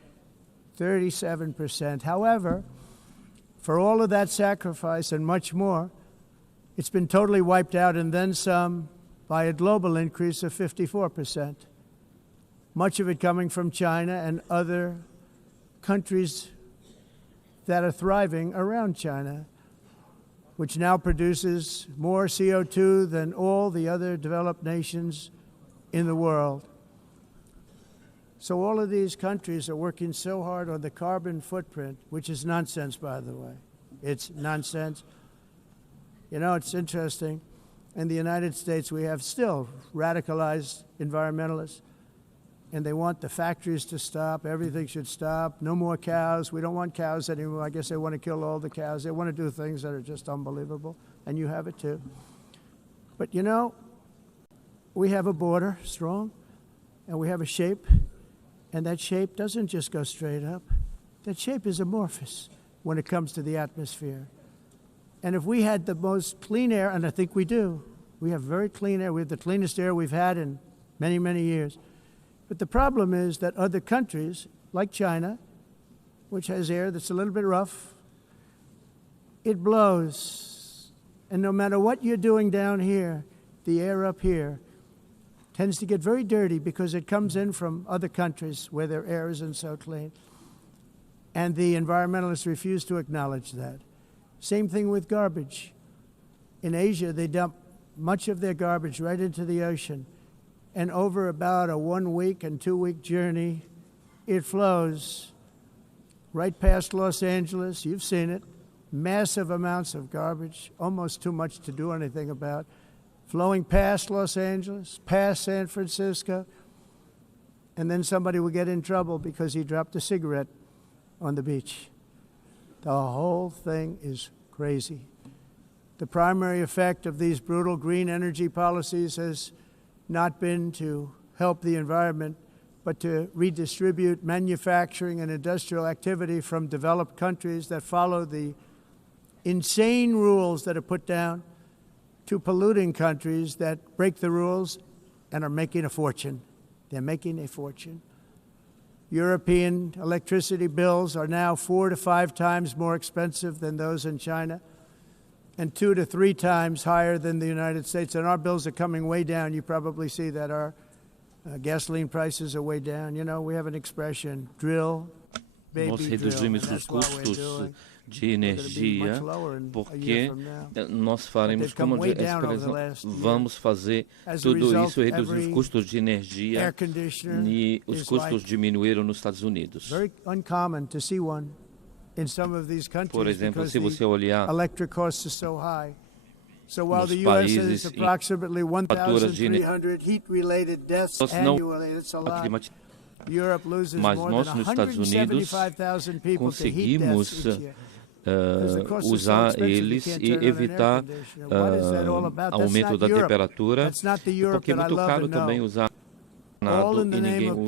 37%. However, for all of that sacrifice and much more, it's been totally wiped out and then some by a global increase of 54%. Much of it coming from China and other countries that are thriving around China, which now produces more CO2 than all the other developed nations in the world. So all of these countries are working so hard on the carbon footprint, which is nonsense, by the way. It's nonsense. You know, it's interesting. In the United States, we have still radicalized environmentalists, and they want the factories to stop. Everything should stop. No more cows. We don't want cows anymore. I guess they want to kill all the cows. They want to do things that are just unbelievable, and you have it too. But, you know, we have a border, strong, and we have a shape, and that shape doesn't just go straight up. That shape is amorphous when it comes to the atmosphere. And if we had the most clean air, and I think we do, we have very clean air. We have the cleanest air we've had in many, many years. But the problem is that other countries, like China, which has air that's a little bit rough, it blows. And no matter what you're doing down here, the air up here tends to get very dirty because it comes in from other countries where their air isn't so clean. And the environmentalists refuse to acknowledge that. Same thing with garbage. In Asia, they dump much of their garbage right into the ocean. And over about a 1 week and 2 week journey, it flows right past Los Angeles. You've seen it. Massive amounts of garbage, almost too much to do anything about, flowing past Los Angeles, past San Francisco, and then somebody will get in trouble because he dropped a cigarette on the beach. The whole thing is crazy. The primary effect of these brutal green energy policies has not been to help the environment, but to redistribute manufacturing and industrial activity from developed countries that follow the insane rules that are put down to polluting countries that break the rules and are making a fortune. They're making a fortune. European electricity bills are now 4 to 5 times more expensive than those in China, and 2 to 3 times higher than the United States. And our bills are coming way down. You probably see that our gasoline prices are way down. You know, we have an expression, drill, baby, Nós drill. reduzimos os custos de energia porque nós faremos, como a expressão, vamos fazer tudo isso, reduzir os custos de energia, e os custos diminuíram nos Estados Unidos. Por exemplo, se você olhar nos países em faturas de mas nós nos Estados Unidos conseguimos usar eles e evitar aumento da temperatura, porque é muito caro também usar nada e ninguém usa.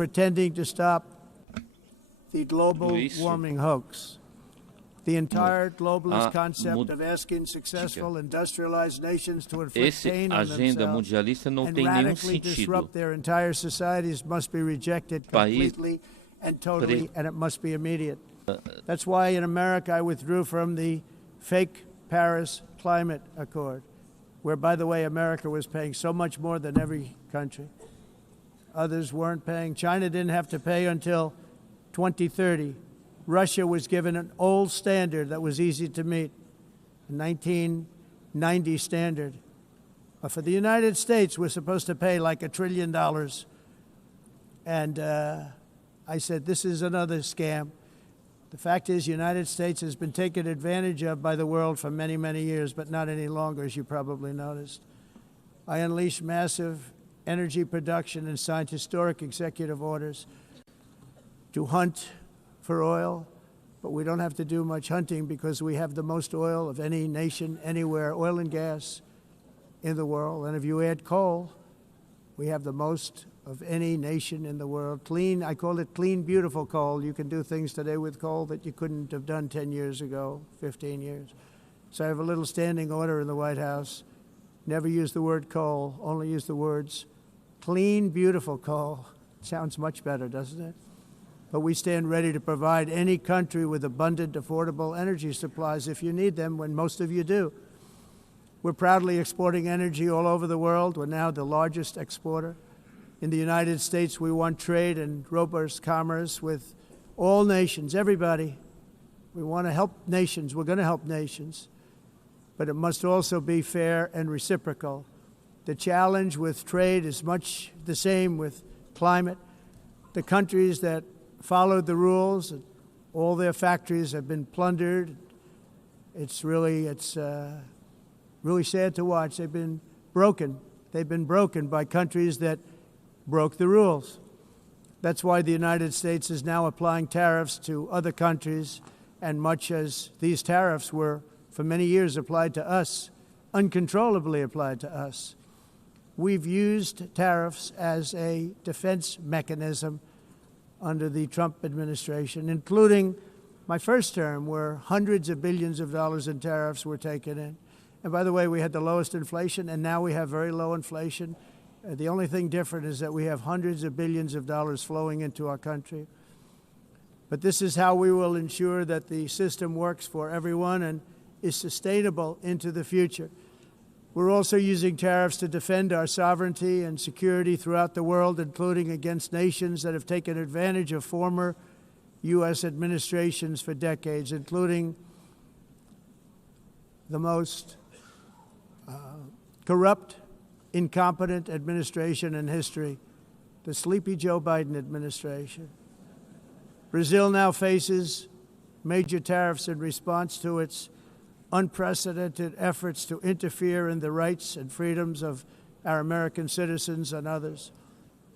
The entire globalist concept of asking successful industrialized nations to inflict pain on themselves and radically disrupt their entire societies must be rejected completely and totally, and it must be immediate. That's why in America I withdrew from the fake Paris Climate Accord, where, by the way, America was paying so much more than every country. Others weren't paying. China didn't have to pay until 2030. Russia was given an old standard that was easy to meet, a 1990 standard. But for the United States, we're supposed to pay like $1 trillion. And I said, this is another scam. The fact is, the United States has been taken advantage of by the world for many, many years, but not any longer, as you probably noticed. I unleashed massive energy production and signed historic executive orders to hunt for oil, but we don't have to do much hunting because we have the most oil of any nation anywhere, oil and gas in the world. And if you add coal, we have the most of any nation in the world. Clean, I call it clean, beautiful coal. You can do things today with coal that you couldn't have done 10 years ago, 15 years. So I have a little standing order in the White House. Never use the word coal, only use the words clean, beautiful coal. Sounds much better, doesn't it? But we stand ready to provide any country with abundant, affordable energy supplies if you need them, when most of you do. We're proudly exporting energy all over the world. We're now the largest exporter. In the United States, we want trade and robust commerce with all nations, everybody. We want to help nations. We're going to help nations. But it must also be fair and reciprocal. The challenge with trade is much the same with climate. The countries that followed the rules, all their factories have been plundered. It's really sad to watch. They've been broken. They've been broken by countries that broke the rules. That's why the United States is now applying tariffs to other countries, and much as these tariffs were for many years applied to us, uncontrollably applied to us. We've used tariffs as a defense mechanism under the Trump administration, including my first term, where hundreds of billions of dollars in tariffs were taken in. And by the way, we had the lowest inflation, and now we have very low inflation. The only thing different is that we have hundreds of billions of dollars flowing into our country. But this is how we will ensure that the system works for everyone and is sustainable into the future. We're also using tariffs to defend our sovereignty and security throughout the world, including against nations that have taken advantage of former U.S. administrations for decades, including the most corrupt, incompetent administration in history, the sleepy Joe Biden administration. Brazil now faces major tariffs in response to its unprecedented efforts to interfere in the rights and freedoms of our American citizens and others,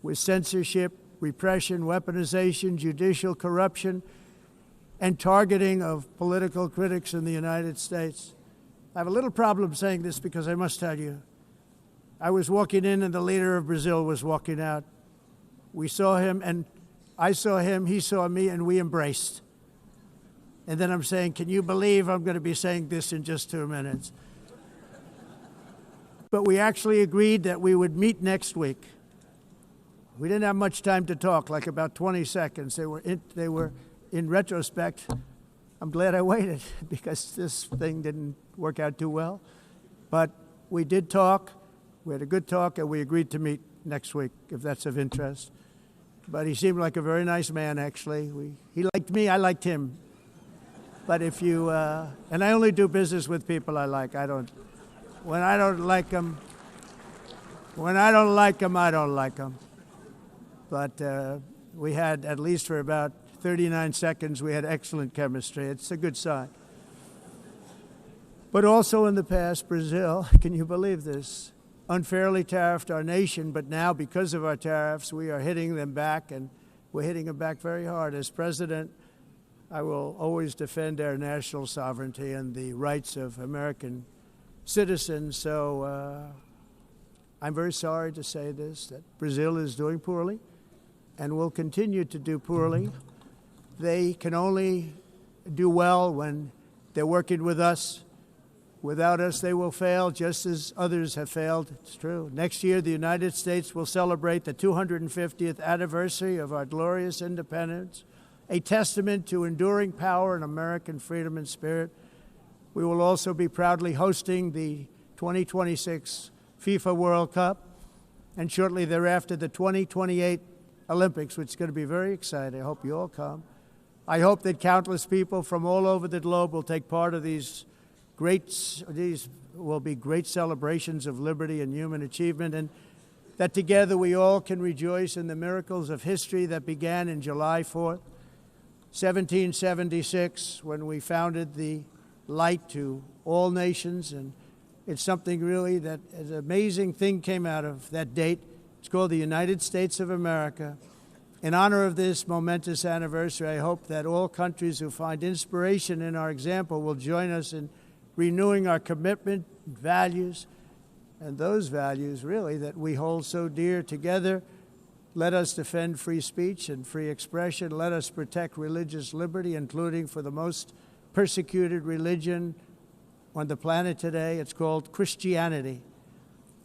with censorship, repression, weaponization, judicial corruption, and targeting of political critics in the United States. I have a little problem saying this because I must tell you, I was walking in and the leader of Brazil was walking out. We saw him and I saw him, he saw me, and we embraced. And then I'm saying, can you believe I'm going to be saying this in just 2 minutes? But we actually agreed that we would meet next week. We didn't have much time to talk, like about 20 seconds. They were in retrospect, I'm glad I waited because this thing didn't work out too well. But we did talk. We had a good talk, and we agreed to meet next week, if that's of interest. But he seemed like a very nice man, actually. He liked me, I liked him. But if you, and I only do business with people I like. When I don't like them, I don't like them. But we had, at least for about 39 seconds, we had excellent chemistry. It's a good sign. But also in the past, Brazil, can you believe this, unfairly tariffed our nation, but now because of our tariffs, we are hitting them back, and we're hitting them back very hard. As president, I will always defend our national sovereignty and the rights of American citizens. So I'm very sorry to say this, that Brazil is doing poorly and will continue to do poorly. They can only do well when they're working with us. Without us, they will fail, just as others have failed. It's true. Next year, the United States will celebrate the 250th anniversary of our glorious independence, a testament to enduring power and American freedom and spirit. We will also be proudly hosting the 2026 FIFA World Cup, and shortly thereafter, the 2028 Olympics, which is going to be very exciting. I hope you all come. I hope that countless people from all over the globe will take part of these will be great celebrations of liberty and human achievement, and that together we all can rejoice in the miracles of history that began in July 4th, 1776, when we founded the light to all nations. And it's something really that an amazing thing came out of that date. It's called the United States of America. In honor of this momentous anniversary, I hope that all countries who find inspiration in our example will join us in renewing our commitment, values, and those values, really, that we hold so dear. Together, let us defend free speech and free expression. Let us protect religious liberty, including for the most persecuted religion on the planet today. It's called Christianity.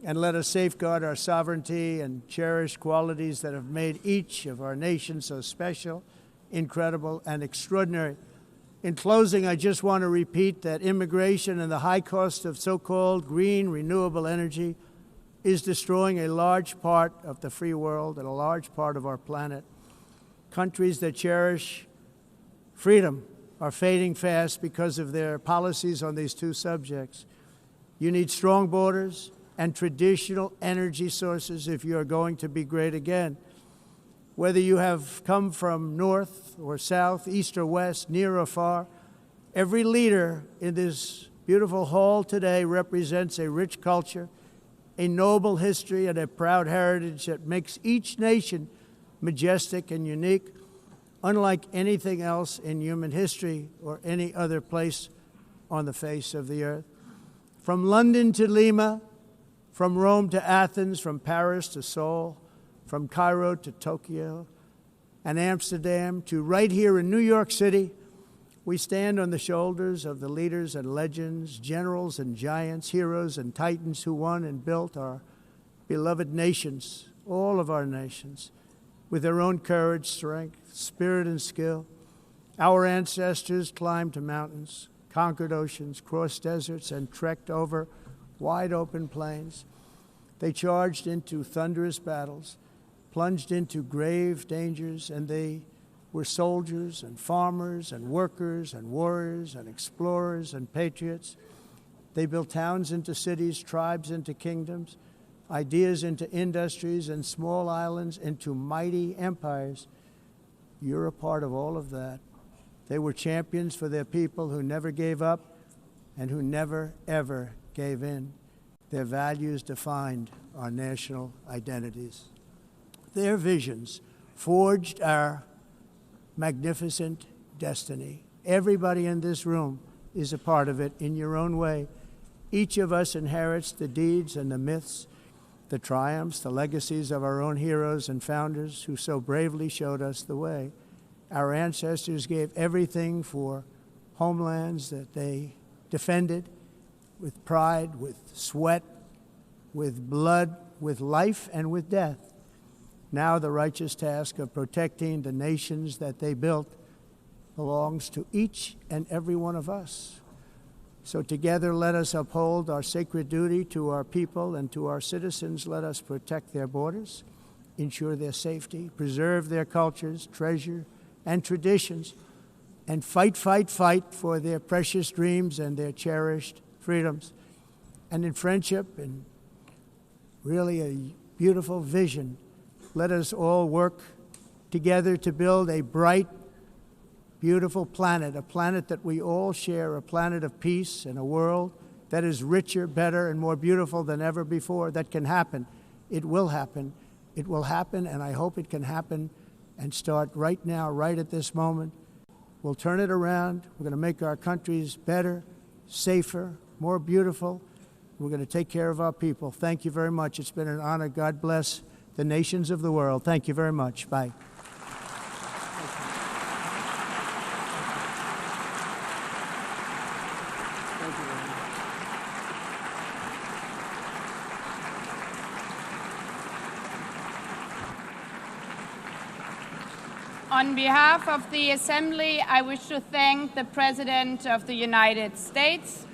And let us safeguard our sovereignty and cherish qualities that have made each of our nations so special, incredible, and extraordinary. In closing, I just want to repeat that immigration and the high cost of so-called green renewable energy is destroying a large part of the free world and a large part of our planet. Countries that cherish freedom are fading fast because of their policies on these two subjects. You need strong borders and traditional energy sources if you are going to be great again. Whether you have come from north or south, east or west, near or far, every leader in this beautiful hall today represents a rich culture, a noble history, and a proud heritage that makes each nation majestic and unique, unlike anything else in human history or any other place on the face of the earth. From London to Lima, from Rome to Athens, from Paris to Seoul, from Cairo to Tokyo and Amsterdam to right here in New York City, we stand on the shoulders of the leaders and legends, generals and giants, heroes and titans who won and built our beloved nations, all of our nations, with their own courage, strength, spirit, and skill. Our ancestors climbed mountains, conquered oceans, crossed deserts, and trekked over wide open plains. They charged into thunderous battles, plunged into grave dangers, and they were soldiers and farmers and workers and warriors and explorers and patriots. They built towns into cities, tribes into kingdoms, ideas into industries, and small islands into mighty empires. You're a part of all of that. They were champions for their people who never gave up and who never, ever gave in. Their values defined our national identities. Their visions forged our magnificent destiny. Everybody in this room is a part of it in your own way. Each of us inherits the deeds and the myths the triumphs, the legacies of our own heroes and founders who so bravely showed us the way. Our ancestors gave everything for homelands that they defended with pride, with sweat, with blood, with life, and with death. Now the righteous task of protecting the nations that they built belongs to each and every one of us. So together let us uphold our sacred duty to our people and to our citizens. Let us protect their borders, ensure their safety, preserve their cultures, treasure, and traditions, and fight, fight, fight for their precious dreams and their cherished freedoms. And in friendship and really a beautiful vision, let us all work together to build a bright, beautiful planet, a planet that we all share, a planet of peace and a world that is richer, better, and more beautiful than ever before. That can happen. It will happen. It will happen, and I hope it can happen and start right now, right at this moment. We'll turn it around. We're going to make our countries better, safer, more beautiful. We're going to take care of our people. Thank you very much. It's been an honor. God bless the nations of the world. Thank you very much. Bye. On behalf of the Assembly, I wish to thank the President of the United States,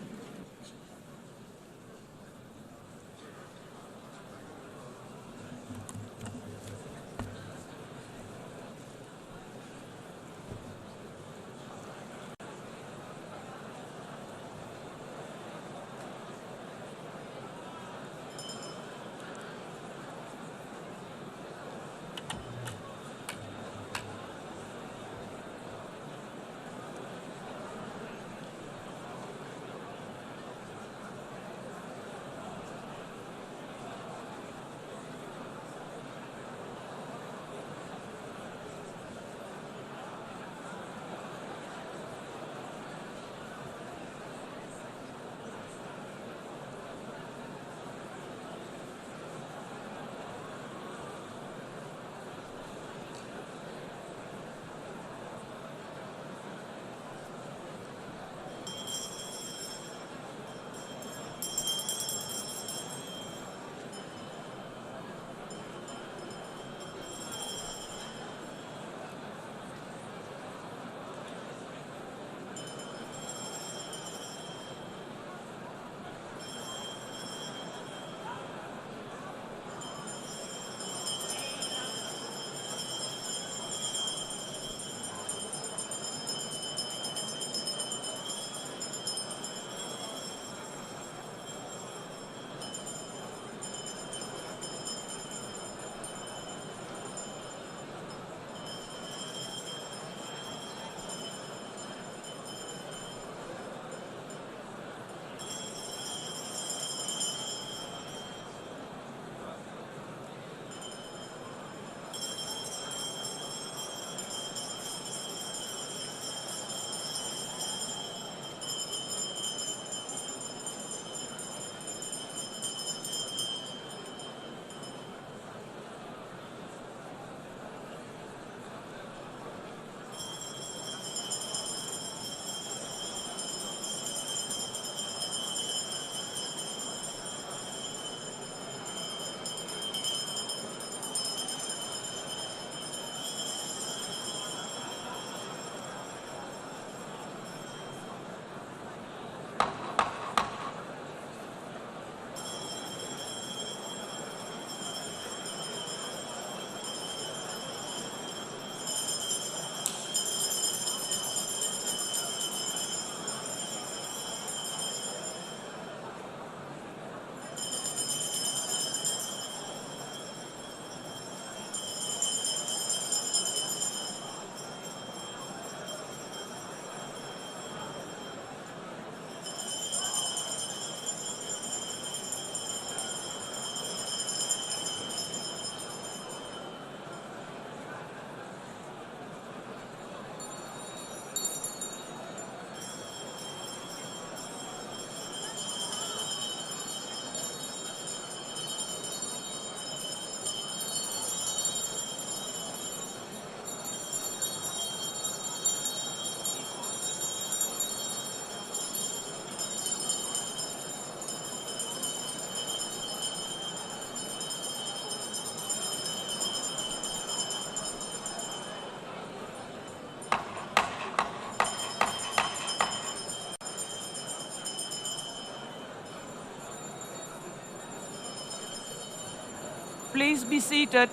please be seated?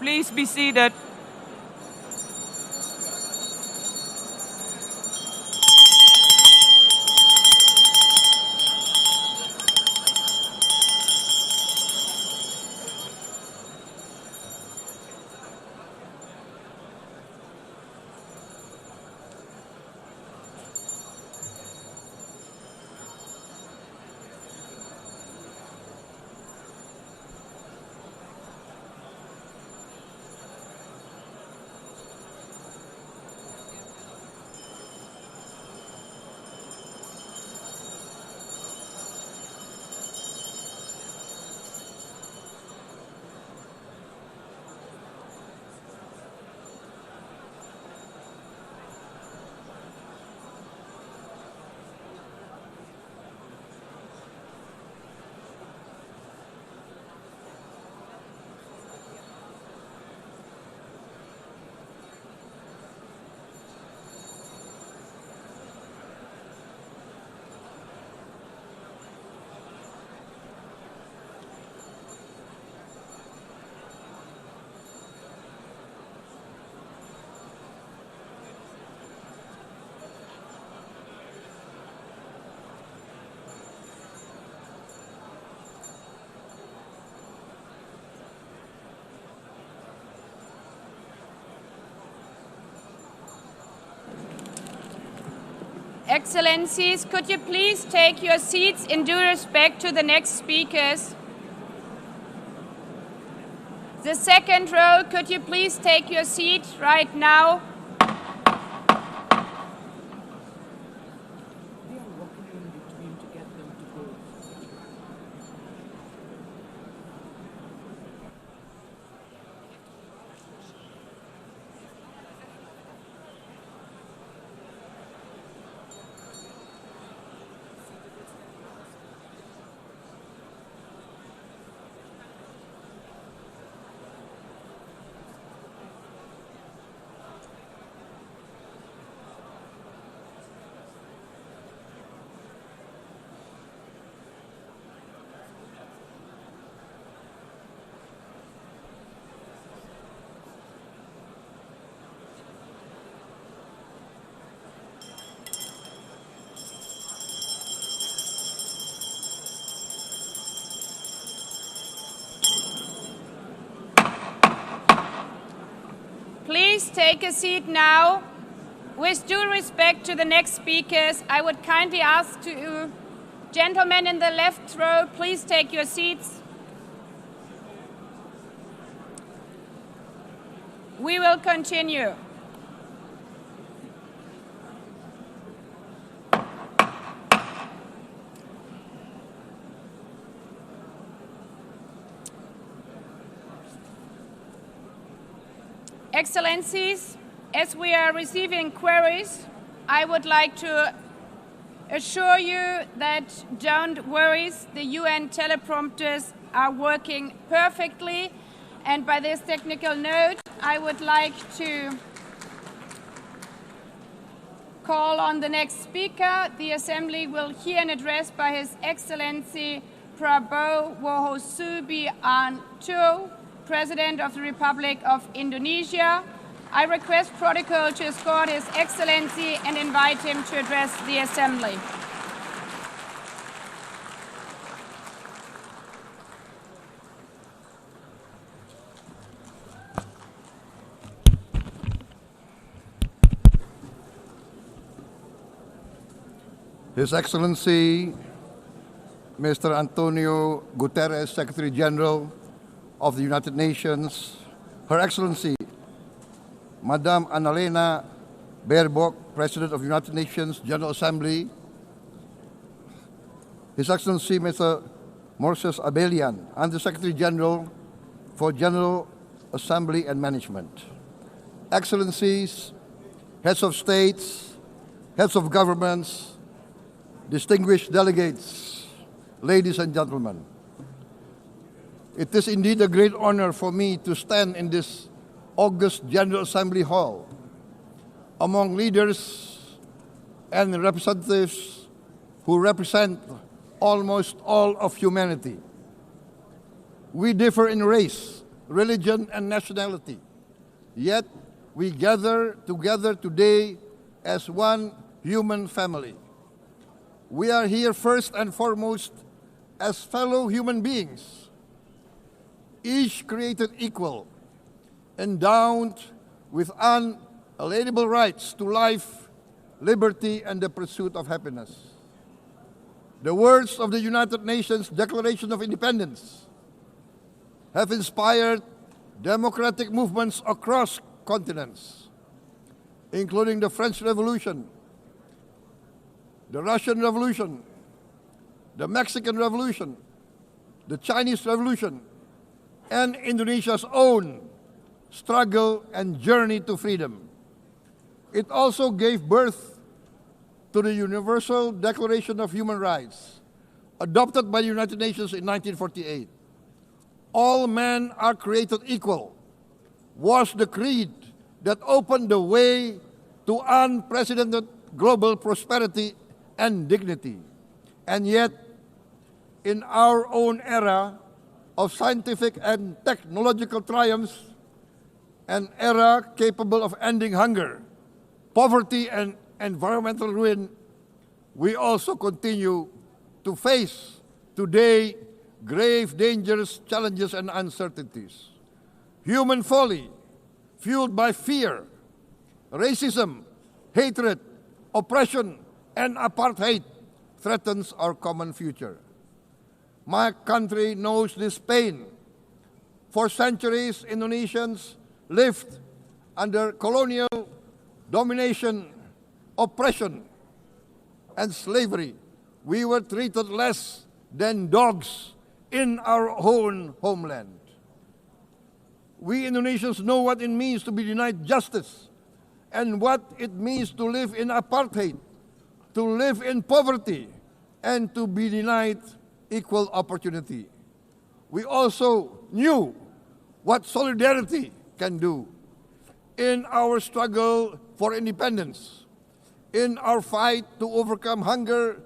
Please be seated. Excellencies, could you please take your seats in due respect to the next speakers? The second row, could you please take your seat right now? Please take a seat now. With due respect to the next speakers, I would kindly ask you, gentlemen in the left row, please take your seats. We will continue. Excellencies, as we are receiving queries, I would like to assure you that don't worry, the UN teleprompters are working perfectly. And by this technical note, I would like to call on the next speaker. The Assembly will hear an address by His Excellency Prabowo Subianto, President of the Republic of Indonesia. I request protocol to escort His Excellency and invite him to address the Assembly. His Excellency, Mr. Antonio Guterres, Secretary General of the United Nations, Her Excellency, Madame Annalena Baerbock, President of the United Nations General Assembly, His Excellency, Mr. Moses Abelian, Under Secretary General for General Assembly and Management, Excellencies, Heads of States, Heads of Governments, distinguished delegates, ladies and gentlemen. It is indeed a great honor for me to stand in this August General Assembly Hall among leaders and representatives who represent almost all of humanity. We differ in race, religion, and nationality, yet we gather together today as one human family. We are here first and foremost as fellow human beings, each created equal, endowed with unalienable rights to life, liberty, and the pursuit of happiness. The words of the United Nations Declaration of Independence have inspired democratic movements across continents, including the French Revolution, the Russian Revolution, the Mexican Revolution, the Chinese Revolution, and Indonesia's own struggle and journey to freedom. It also gave birth to the Universal Declaration of Human Rights, adopted by the United Nations in 1948. All men are created equal was the creed that opened the way to unprecedented global prosperity and dignity. And yet, in our own era of scientific and technological triumphs, an era capable of ending hunger, poverty, and environmental ruin, we also continue to face today grave dangers, challenges, and uncertainties. Human folly, fueled by fear, racism, hatred, oppression, and apartheid, threatens our common future. My country knows this pain. For centuries, Indonesians lived under colonial domination, oppression, and slavery. We were treated less than dogs in our own homeland. We Indonesians know what it means to be denied justice and what it means to live in apartheid, to live in poverty, and to be denied equal opportunity. We also knew what solidarity can do in our struggle for independence, in our fight to overcome hunger,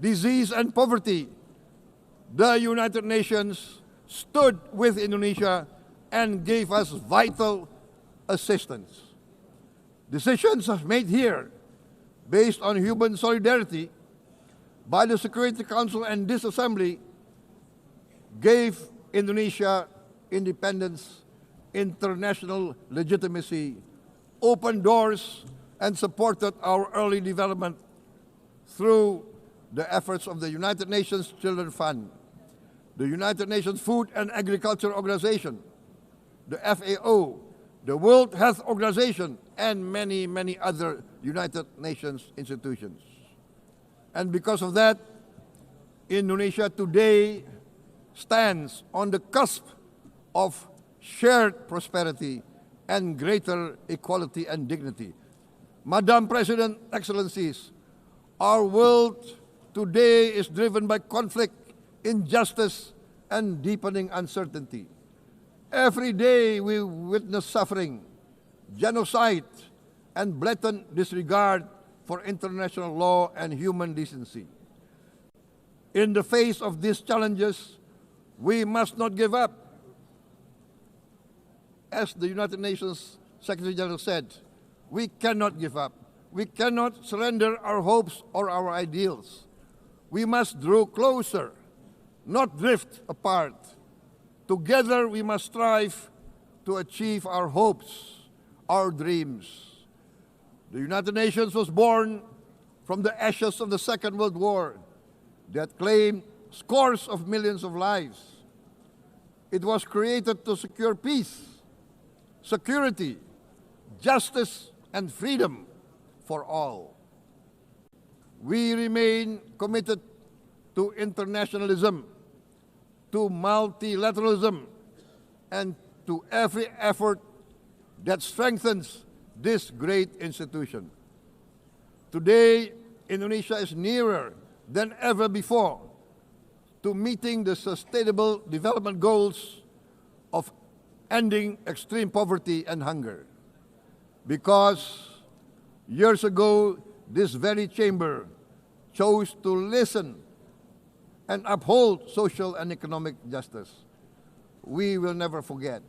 disease, and poverty. The United Nations stood with Indonesia and gave us vital assistance. Decisions made here based on human solidarity by the Security Council and this Assembly gave Indonesia independence, international legitimacy, opened doors, and supported our early development through the efforts of the United Nations Children's Fund, the United Nations Food and Agriculture Organization, the FAO, the World Health Organization, and many, many other United Nations institutions. And because of that, Indonesia today stands on the cusp of shared prosperity and greater equality and dignity. Madam President, Excellencies, our world today is driven by conflict, injustice, and deepening uncertainty. Every day we witness suffering, genocide, and blatant disregard for international law and human decency. In the face of these challenges, we must not give up. As the United Nations Secretary General said, we cannot give up. We cannot surrender our hopes or our ideals. We must draw closer, not drift apart. Together we must strive to achieve our hopes, our dreams. The United Nations was born from the ashes of the Second World War that claimed scores of millions of lives. It was created to secure peace, security, justice, and freedom for all. We remain committed to internationalism, to multilateralism, and to every effort that strengthens this great institution. Today, Indonesia is nearer than ever before to meeting the Sustainable Development Goals of ending extreme poverty and hunger. Because years ago, this very chamber chose to listen and uphold social and economic justice, we will never forget.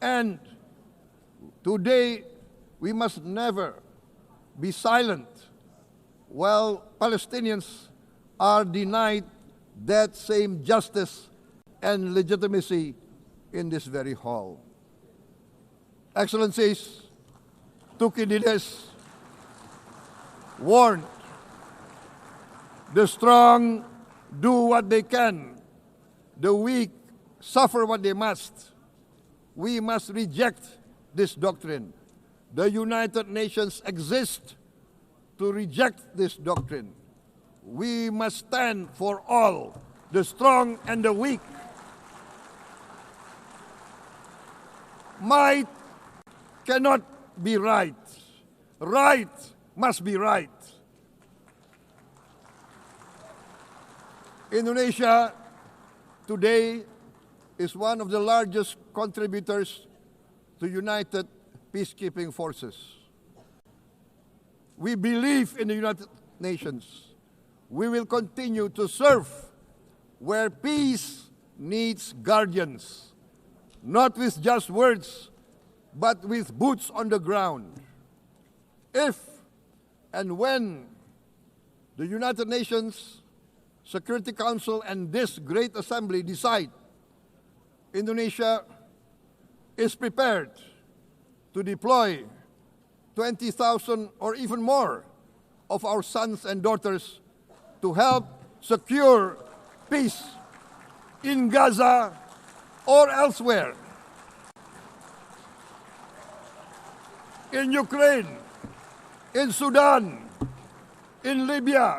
And today, we must never be silent while Palestinians are denied that same justice and legitimacy in this very hall. Excellencies, Thucydides warned, the strong do what they can, the weak suffer what they must. We must reject this doctrine. The United Nations exist to reject this doctrine. We must stand for all, the strong and the weak. Might cannot be right. Right must be right. Indonesia today is one of the largest contributors to United Peacekeeping Forces. We believe in the United Nations. We will continue to serve where peace needs guardians, not with just words, but with boots on the ground. If and when the United Nations Security Council and this great assembly decide Indonesia is prepared to deploy 20,000 or even more of our sons and daughters to help secure peace in Gaza or elsewhere, in Ukraine, in Sudan, in Libya,